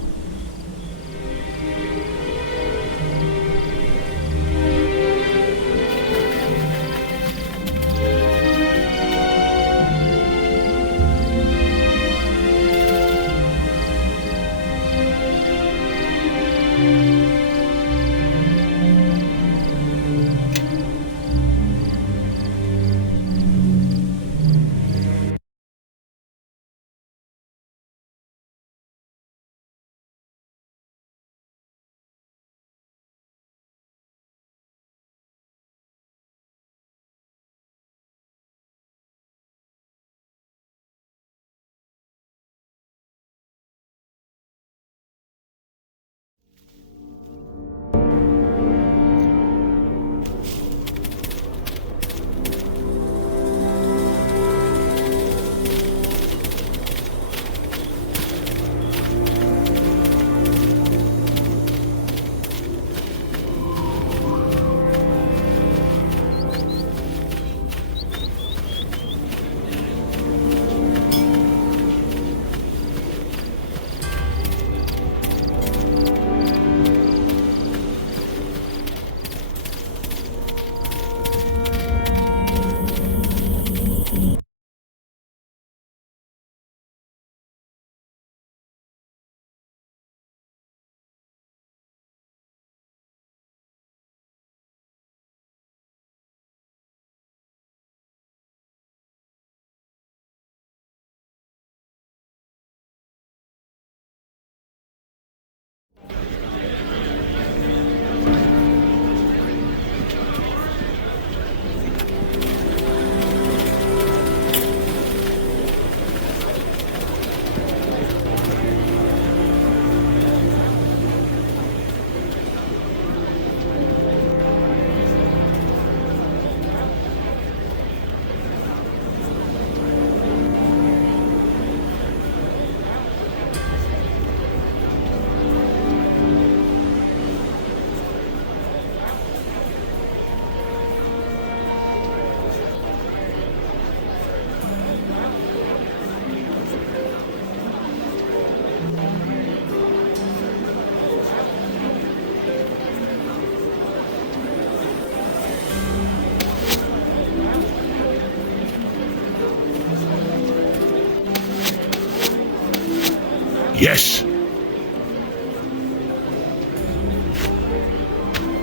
Yes.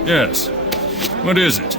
Yes. What is it?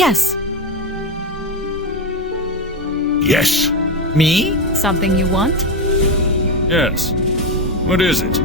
Yes. Yes. Me? Something you want? Yes. What is it?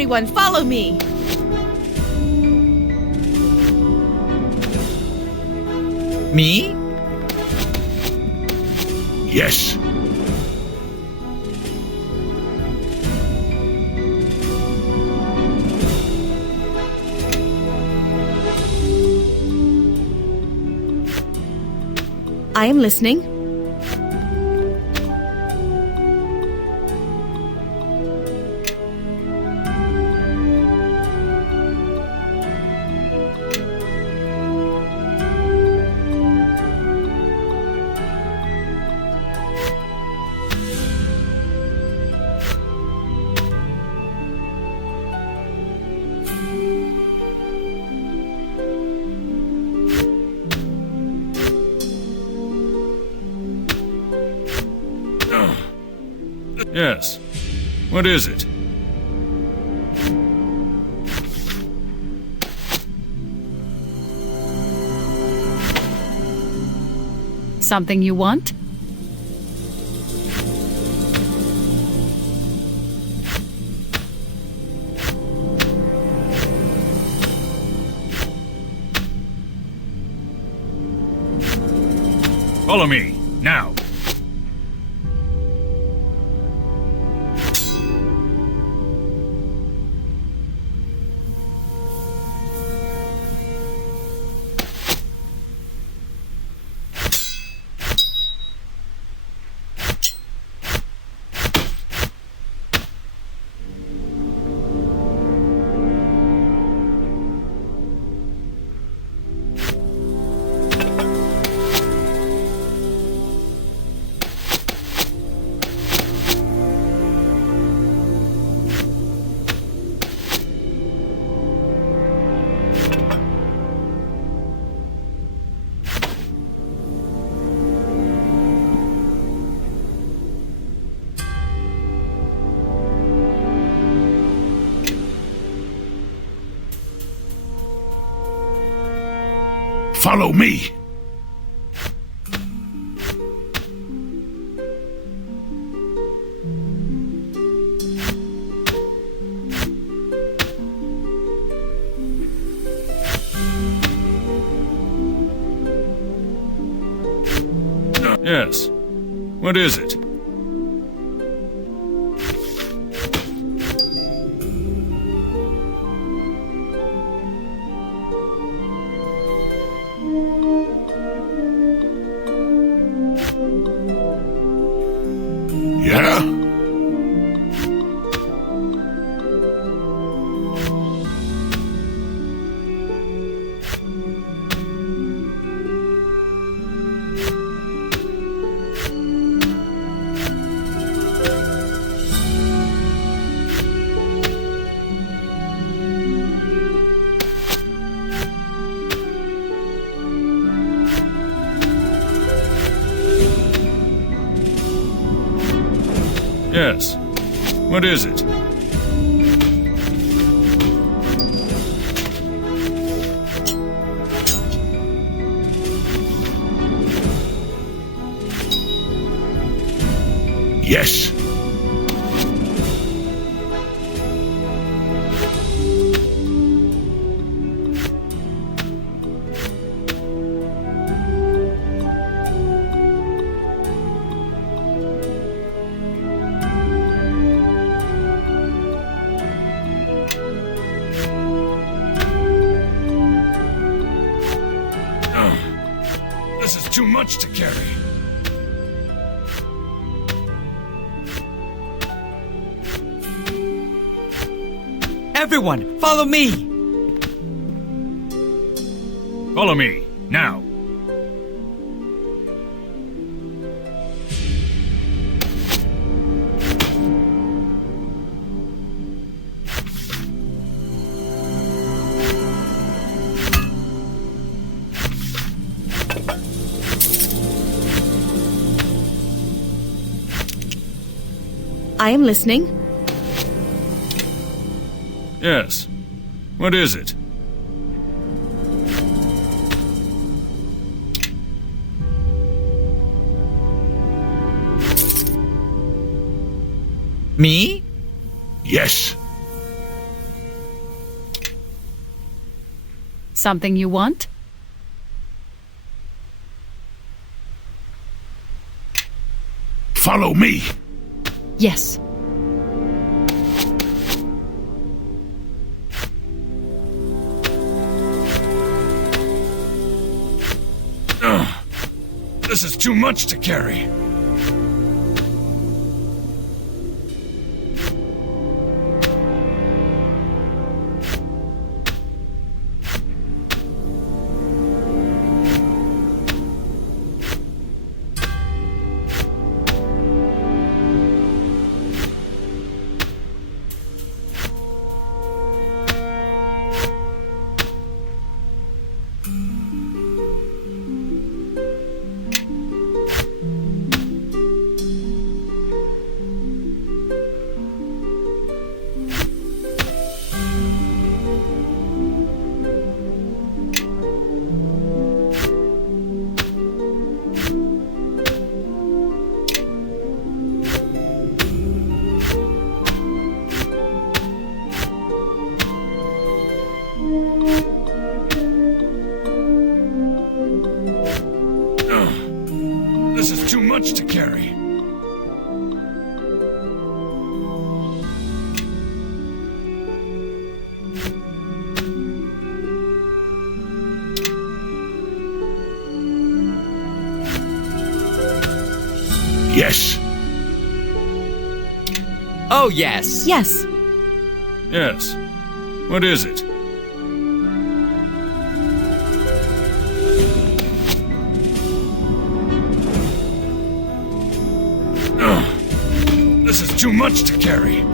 Everyone, follow me! Me? Yes. I am listening. Yes. What is it? Something you want? Follow me, now. Follow me. Yes. What is it? Yeah? Yes. What is it? Yes. This is too much to carry. Everyone, follow me! Follow me, now. I am listening. Yes. What is it? Me? Yes. Something you want? Follow me. Yes. This is too much to carry. This is too much to carry. Yes. Oh, yes. Yes. Yes. What is it? This is too much to carry.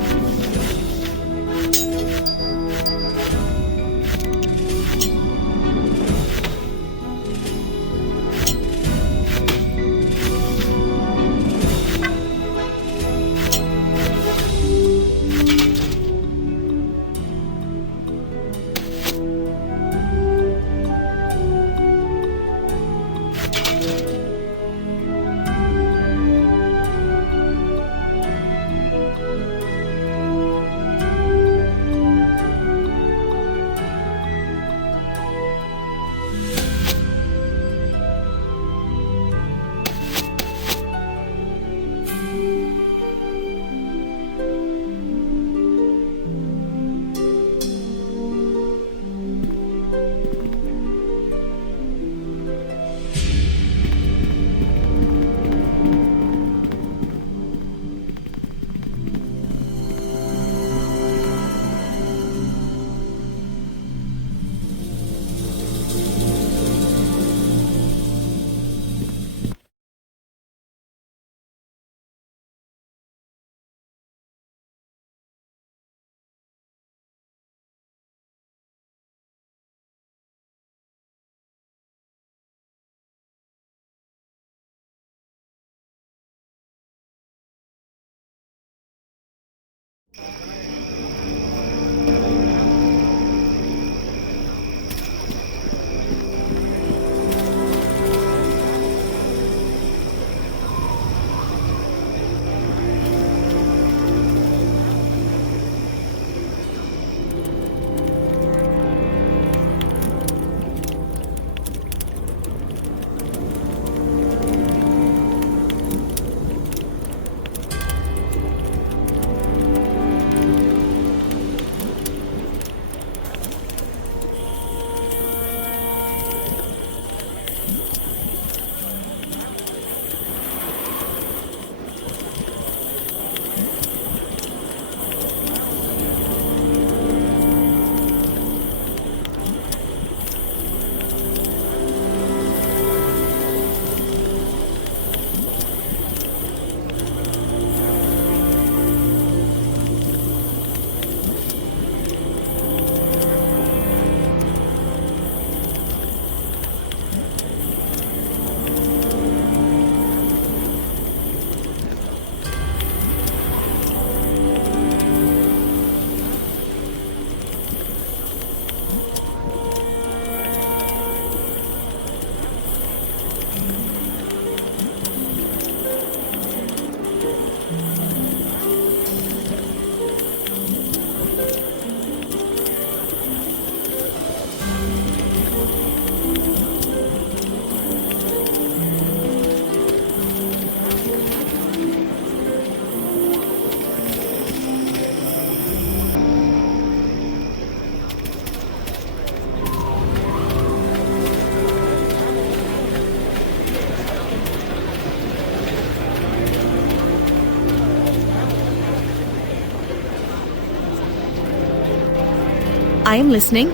I am listening.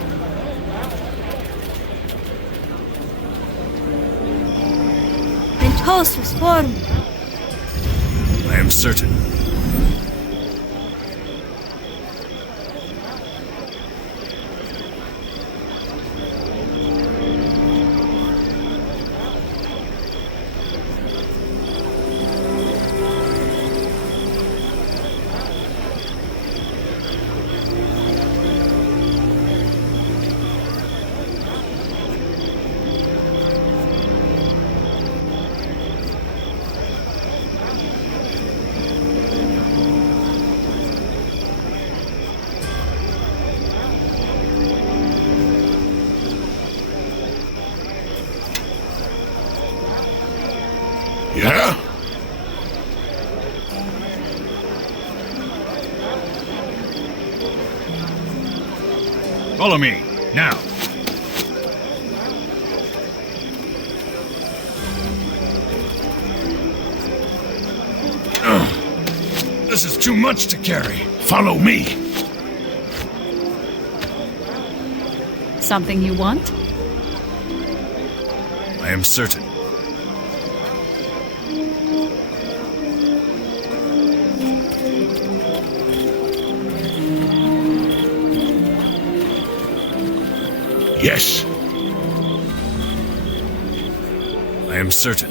Ventos form. I am certain. Yeah? Follow me, now. This is too much to carry. Follow me. Something you want? I am certain. Yes. I am certain.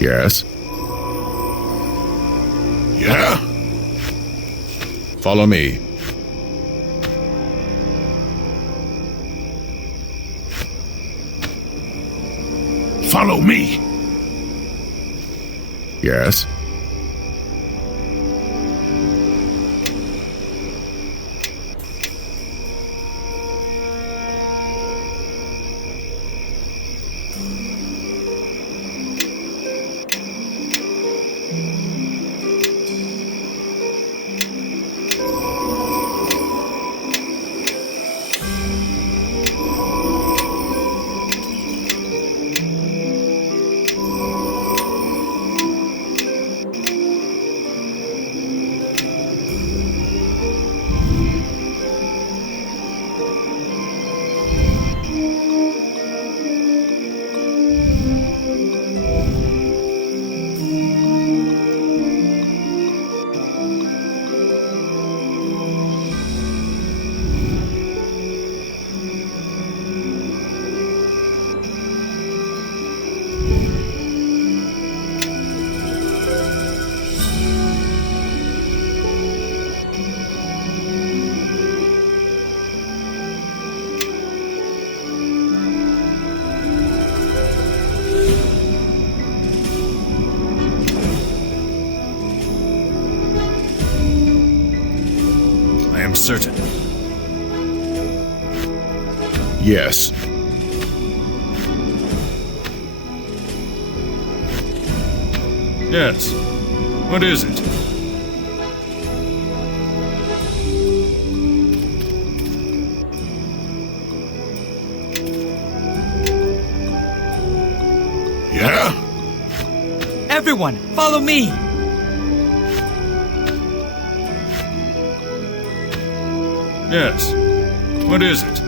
Yes? Yeah? Follow me. Follow me. Yes? I am certain. Yes. Yes. What is it? Yeah? Everyone, follow me! Yes. What is it?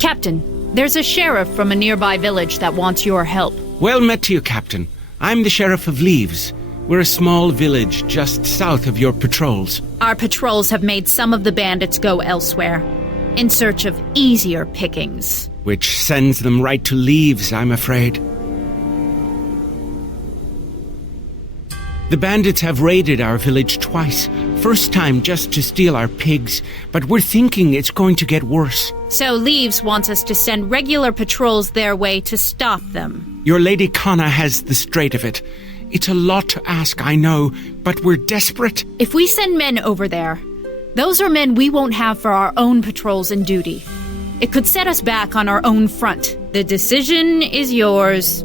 Captain, there's a sheriff from a nearby village that wants your help. Well met to you, Captain. I'm the Sheriff of Leaves. We're a small village just south of your patrols. Our patrols have made some of the bandits go elsewhere, in search of easier pickings. Which sends them right to Leaves, I'm afraid. The bandits have raided our village twice. First time just to steal our pigs, but we're thinking it's going to get worse. So Leaves wants us to send regular patrols their way to stop them. Your Lady Conna has the straight of it. It's a lot to ask, I know, but we're desperate. If we send men over there, those are men we won't have for our own patrols and duty. It could set us back on our own front. The decision is yours.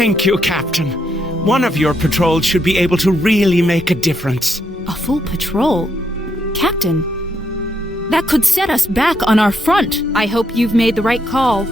Thank you, Captain. One of your patrols should be able to really make a difference. A full patrol? Captain, that could set us back on our front. I hope you've made the right call.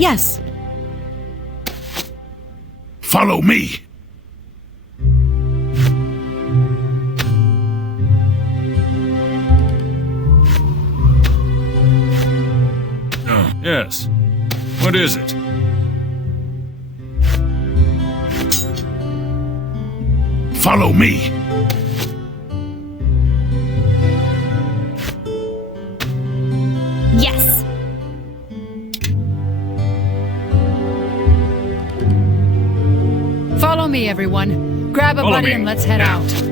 Yes. Follow me. Oh, yes. What is it? Follow me. Yes. Follow me, everyone. Grab a Follow buddy me. and let's head Now. out.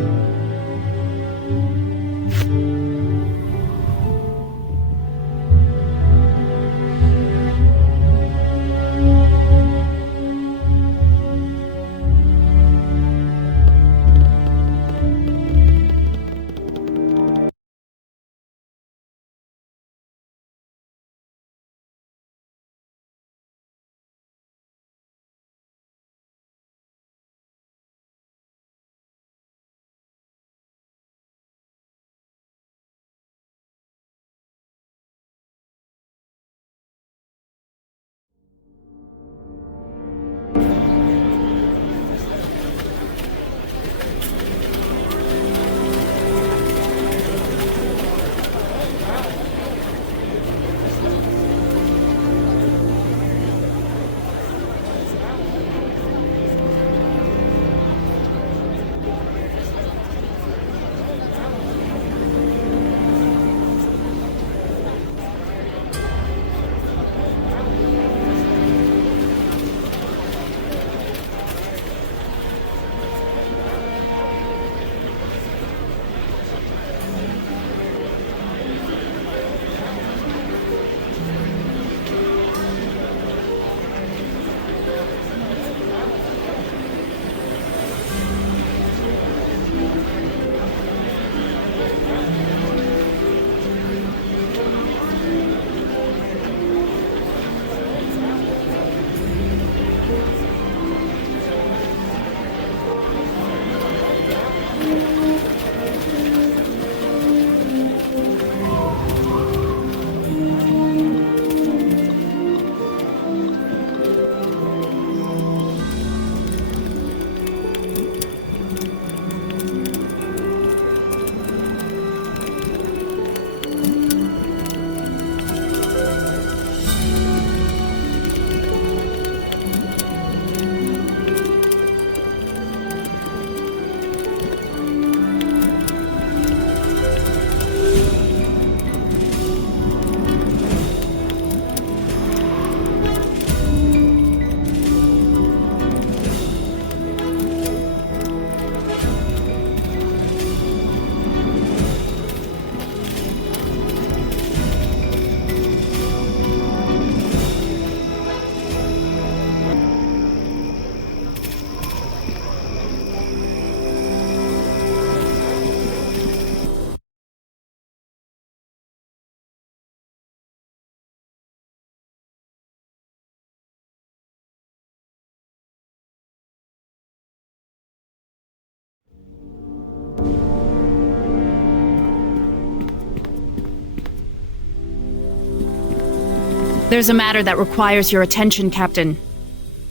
There's a matter that requires your attention, Captain.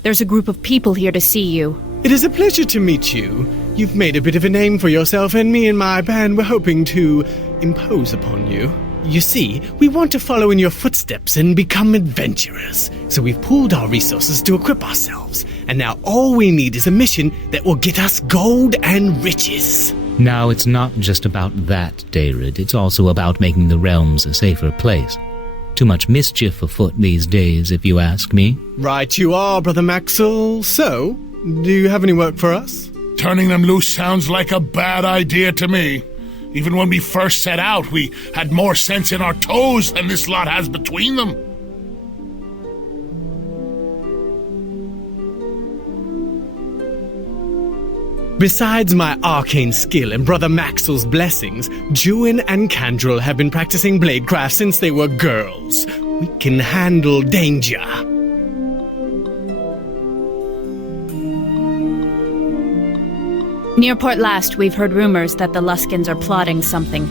There's a group of people here to see you. It is a pleasure to meet you. You've made a bit of a name for yourself, and me and my band were hoping to impose upon you. You see, we want to follow in your footsteps and become adventurers. So we've pooled our resources to equip ourselves. And now all we need is a mission that will get us gold and riches. Now, it's not just about that, David. It's also about making the realms a safer place. Too much mischief afoot these days, if you ask me. Right you are, Brother Maxwell. So, do you have any work for us? Turning them loose sounds like a bad idea to me. Even when we first set out, we had more sense in our toes than this lot has between them. Besides my arcane skill and Brother Maxwell's blessings, Juin and Candrel have been practicing bladecraft since they were girls. We can handle danger. Near Port Last, we've heard rumors that the Luskins are plotting something.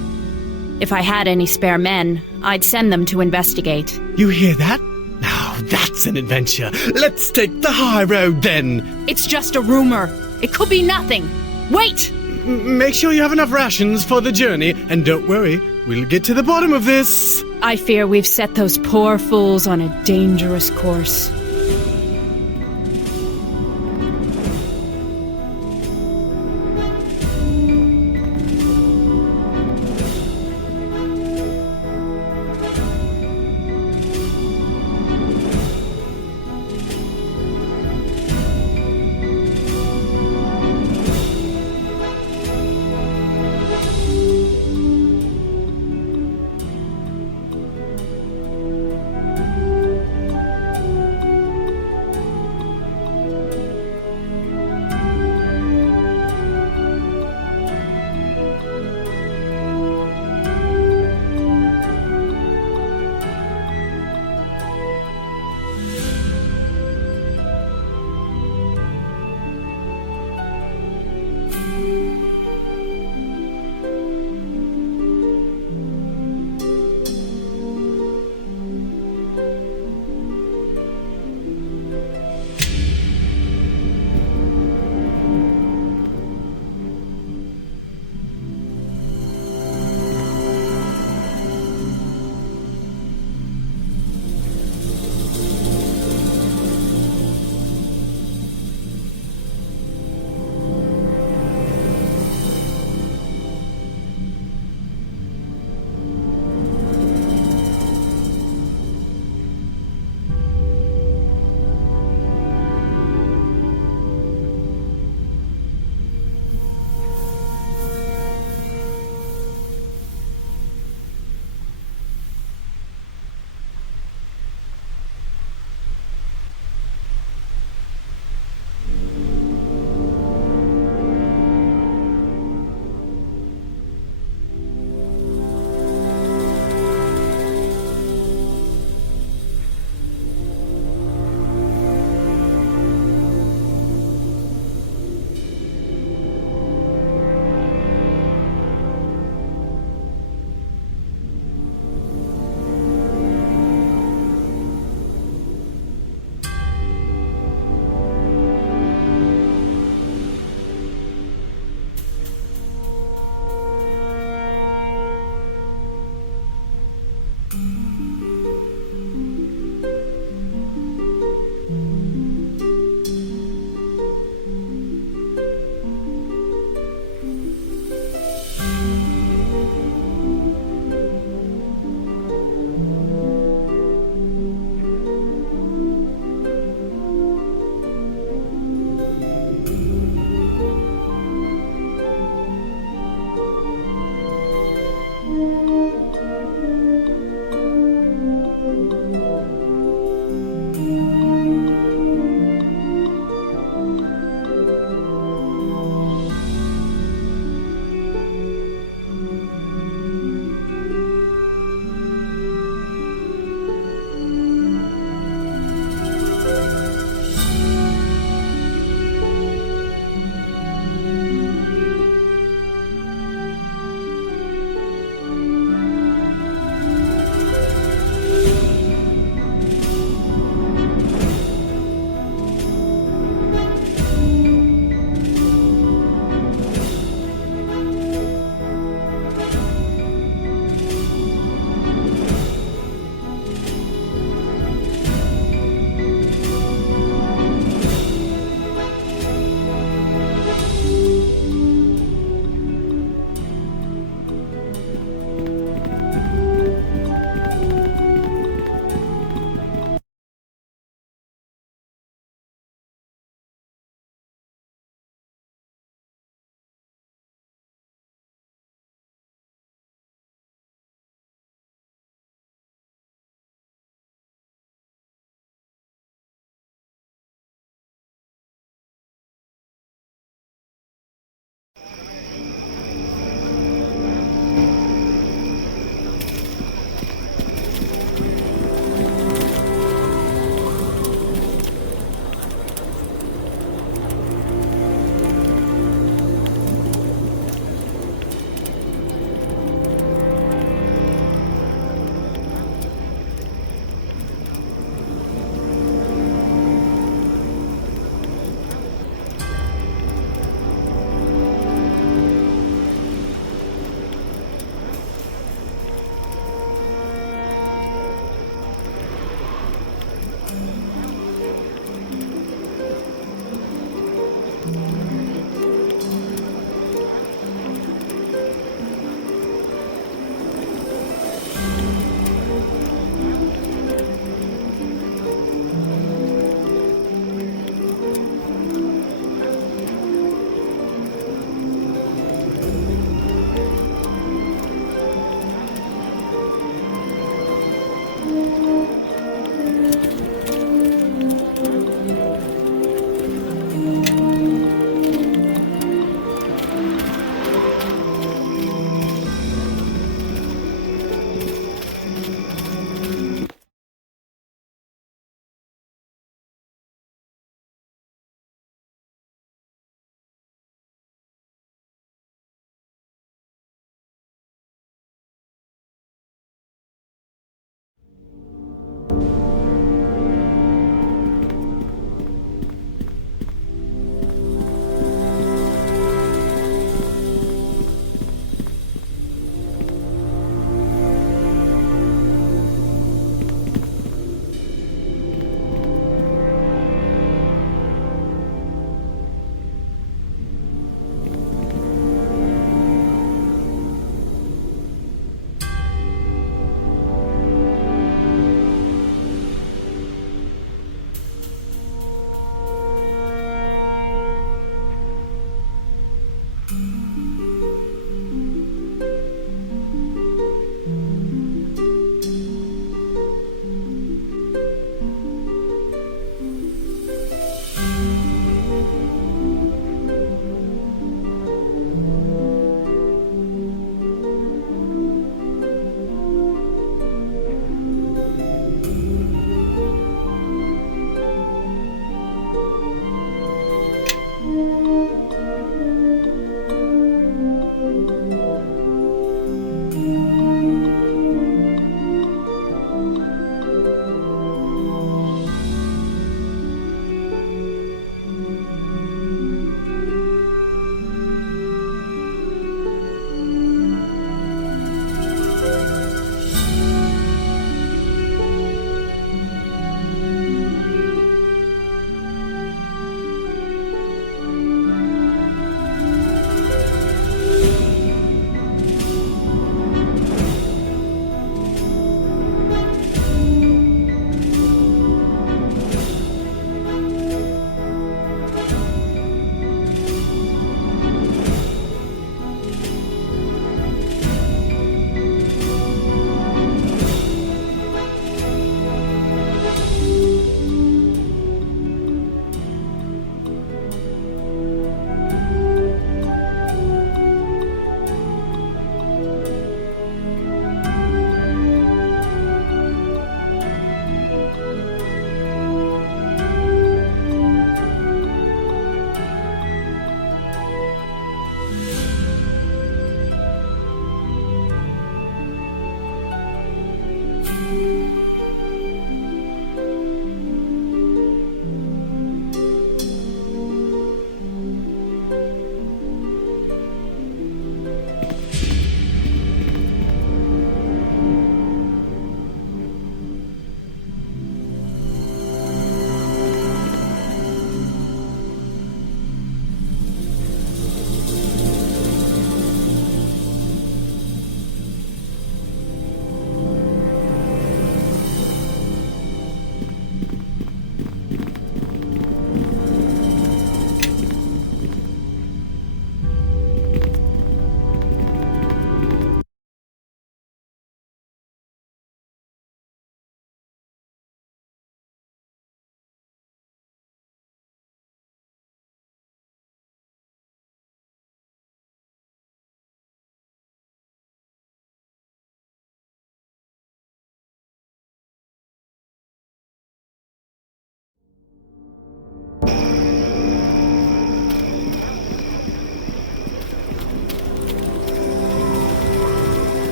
If I had any spare men, I'd send them to investigate. You hear that? Now that's It's an adventure. Let's take the high road then. It's just a rumor. It could be nothing. Wait! Make sure you have enough rations for the journey, and don't worry, we'll get to the bottom of this. I fear we've set those poor fools on a dangerous course.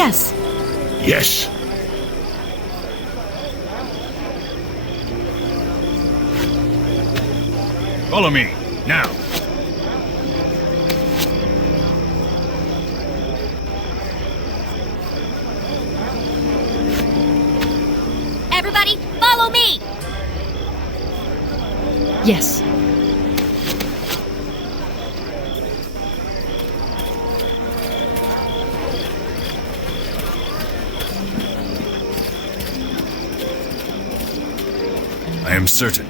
Yes. Yes. Follow me, now. Everybody, follow me! Yes. I am certain.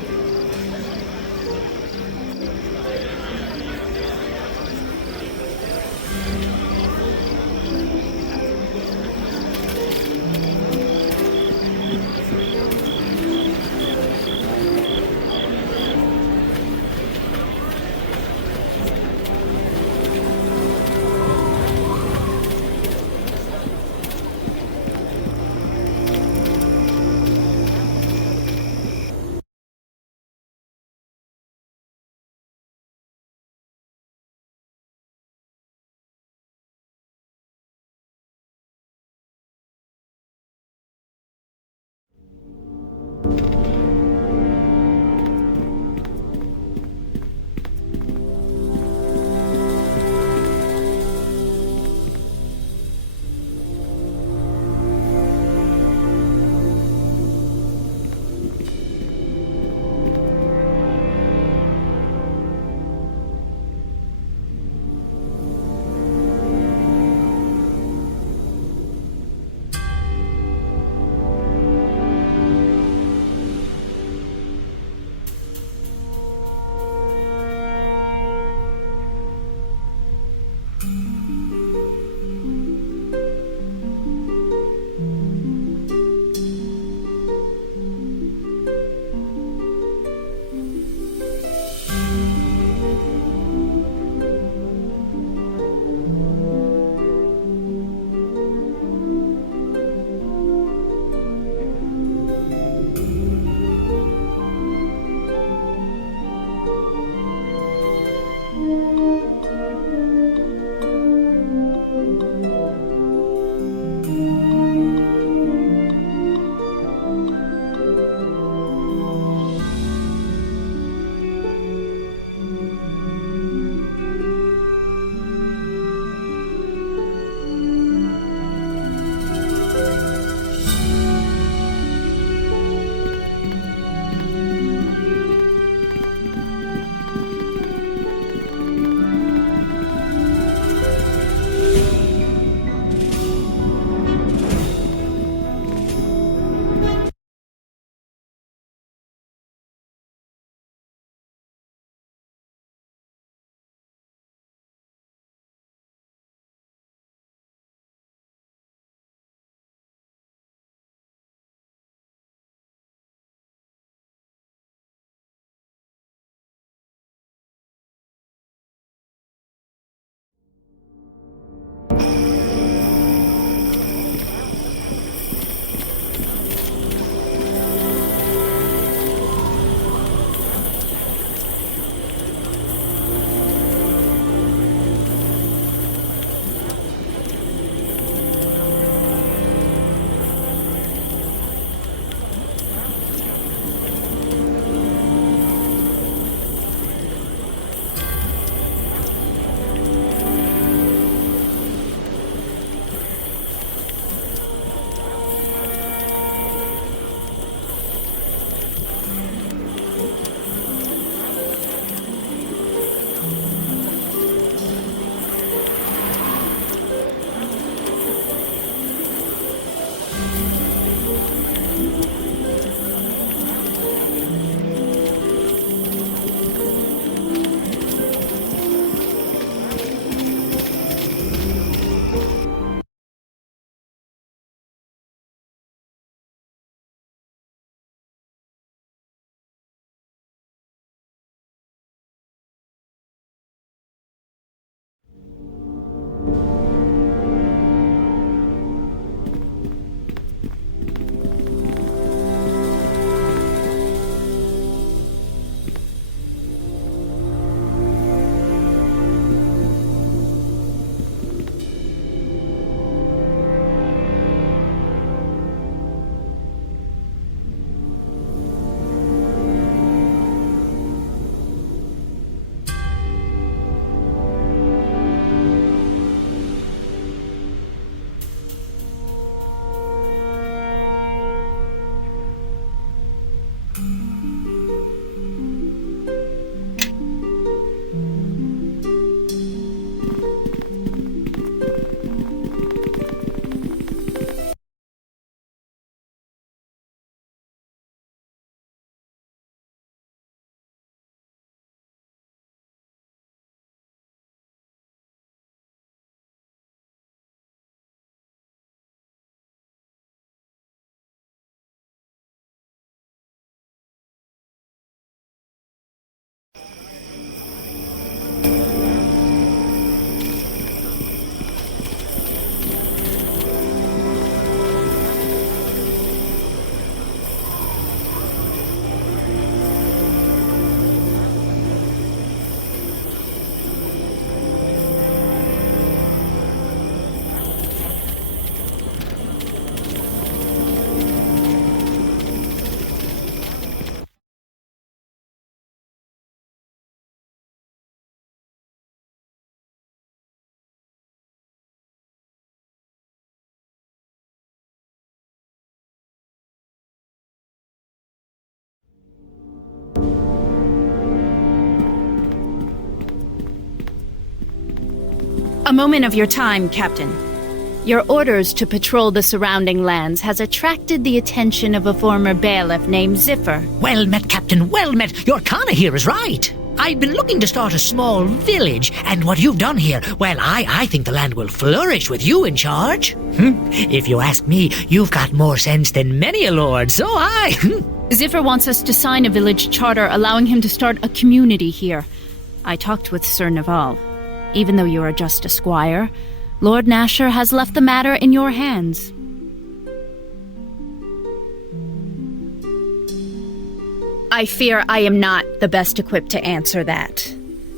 A moment of your time, Captain. Your orders to patrol the surrounding lands has attracted the attention of a former bailiff named Ziffer. Well met, Captain, well met. Your Kana here is right. I've been looking to start a small village, and what you've done here, well, I think the land will flourish with you in charge. If you ask me, you've got more sense than many a lord, so I... Ziffer wants us to sign a village charter allowing him to start a community here. I talked with Sir Naval. Even though you are just a squire, Lord Nasher has left the matter in your hands. I fear I am not the best equipped to answer that.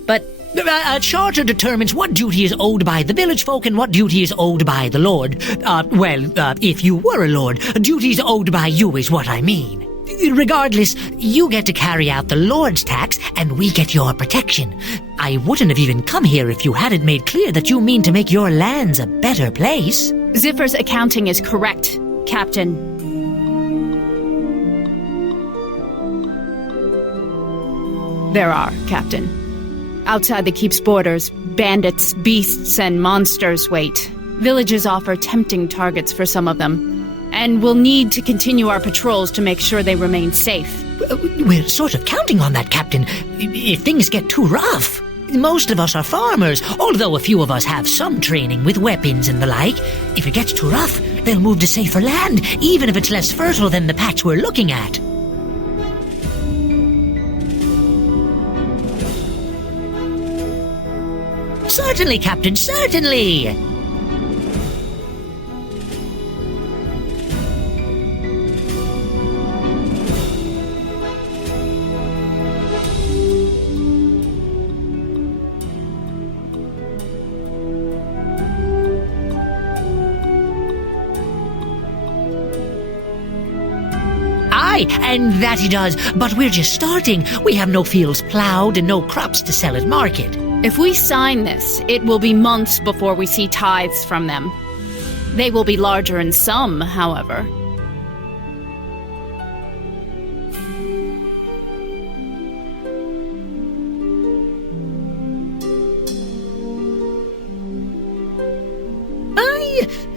But a charter determines what duty is owed by the village folk and what duty is owed by the lord. If you were a lord, duties owed by you is what I mean. Regardless, you get to carry out the lord's tax, and we get your protection. I wouldn't have even come here if you hadn't made clear that you mean to make your lands a better place. Ziffer's accounting is correct, Captain. There are, Captain. Outside the keep's borders, bandits, beasts, and monsters wait. Villages offer tempting targets for some of them, and we'll need to continue our patrols to make sure they remain safe. We're sort of counting on that, Captain, if things get too rough. Most of us are farmers, although a few of us have some training with weapons and the like. If it gets too rough, they'll move to safer land, even if it's less fertile than the patch we're looking at. Certainly, Captain, certainly! Aye, and that he does, but we're just starting. We have no fields plowed and no crops to sell at market. If we sign this, it will be months before we see tithes from them. They will be larger in sum, however.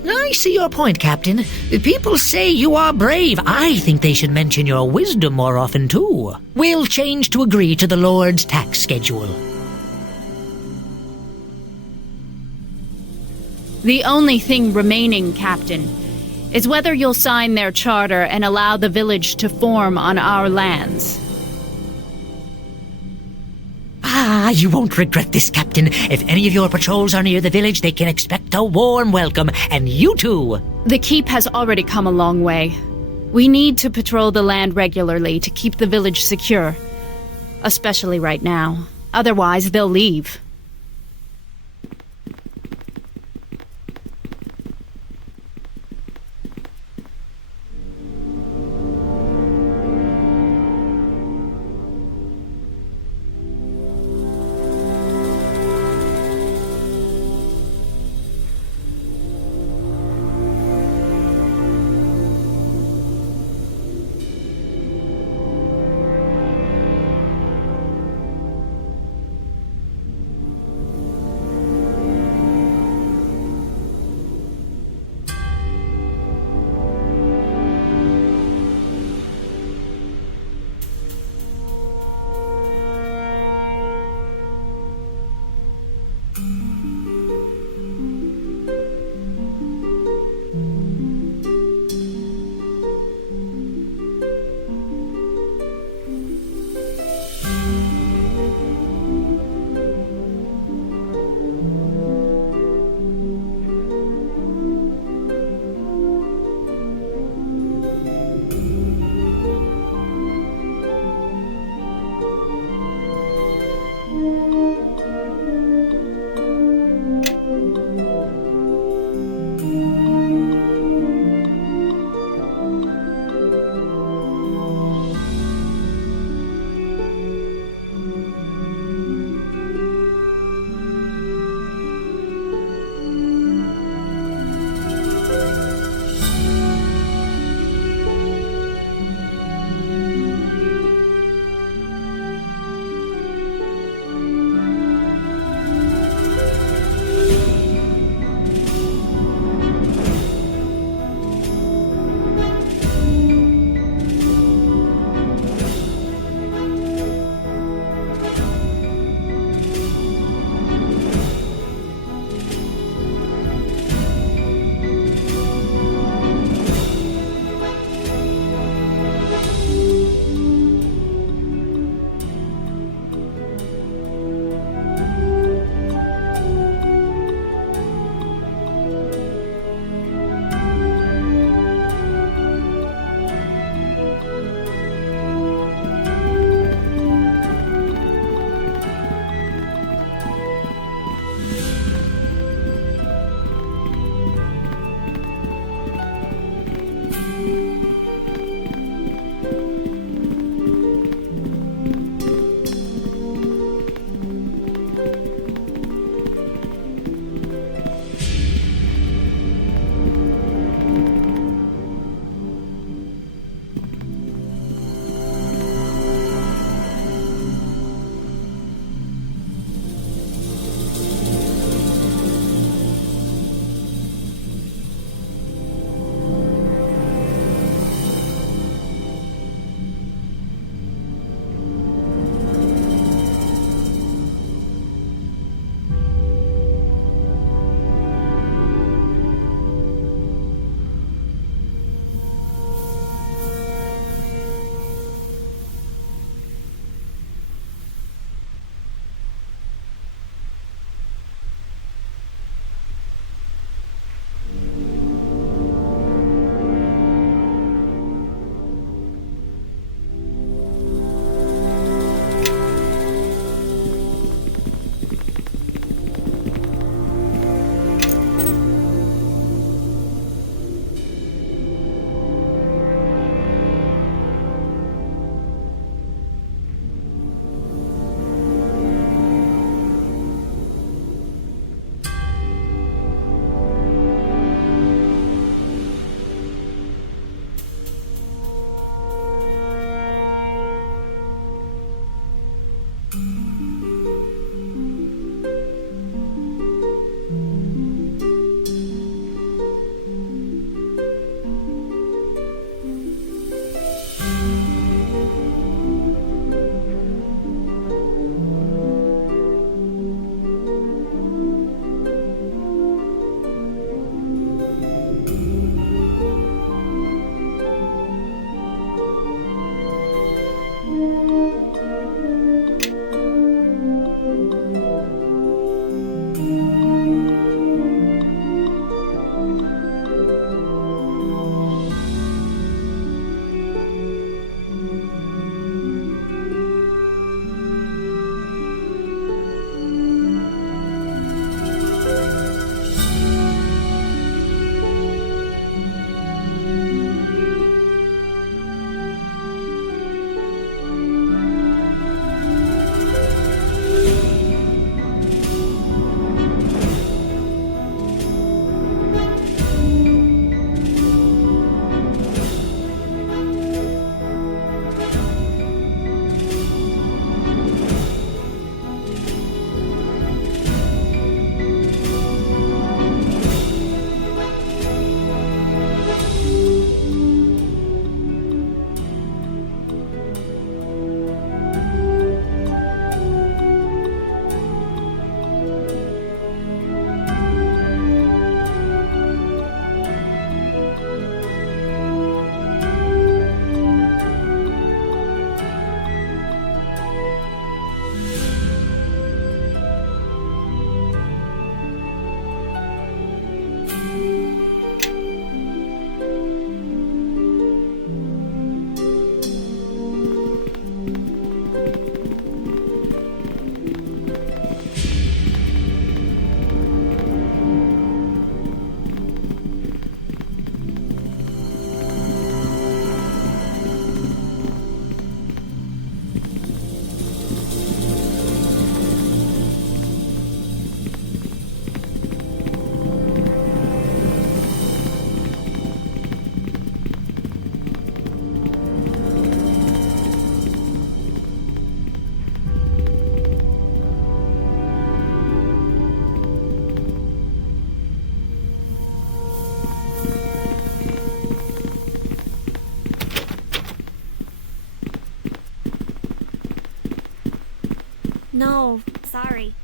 I see your point, Captain. People say you are brave. I think they should mention your wisdom more often, too. We'll change to agree to the Lord's tax schedule. The only thing remaining, Captain, is whether you'll sign their charter and allow the village to form on our lands. You won't regret this, Captain. If any of your patrols are near the village, they can expect a warm welcome, and you too. The keep has already come a long way. We need to patrol the land regularly to keep the village secure. Especially right now. Otherwise, they'll leave. No, sorry.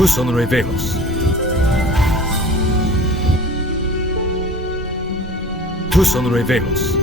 Tus honorevelos. Tus honorevelos.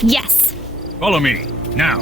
Yes. Follow me, now.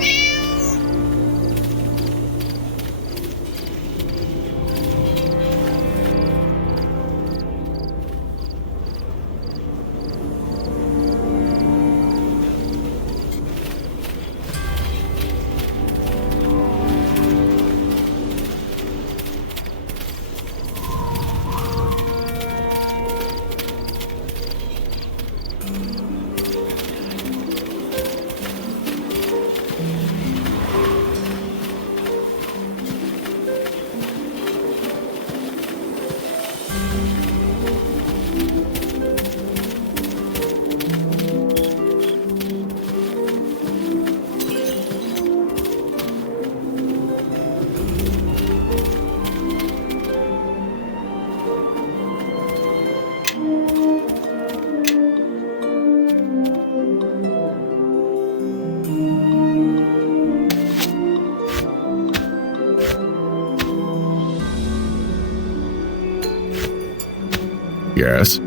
Yes?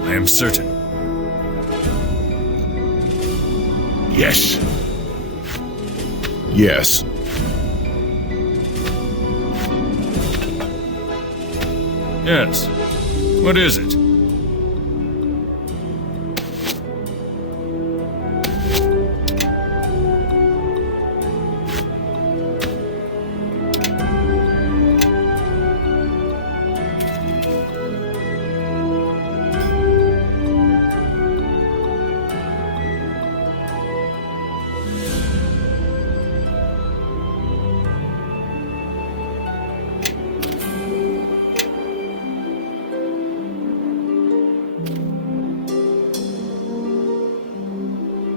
I am certain. Yes. Yes. Yes. What is it?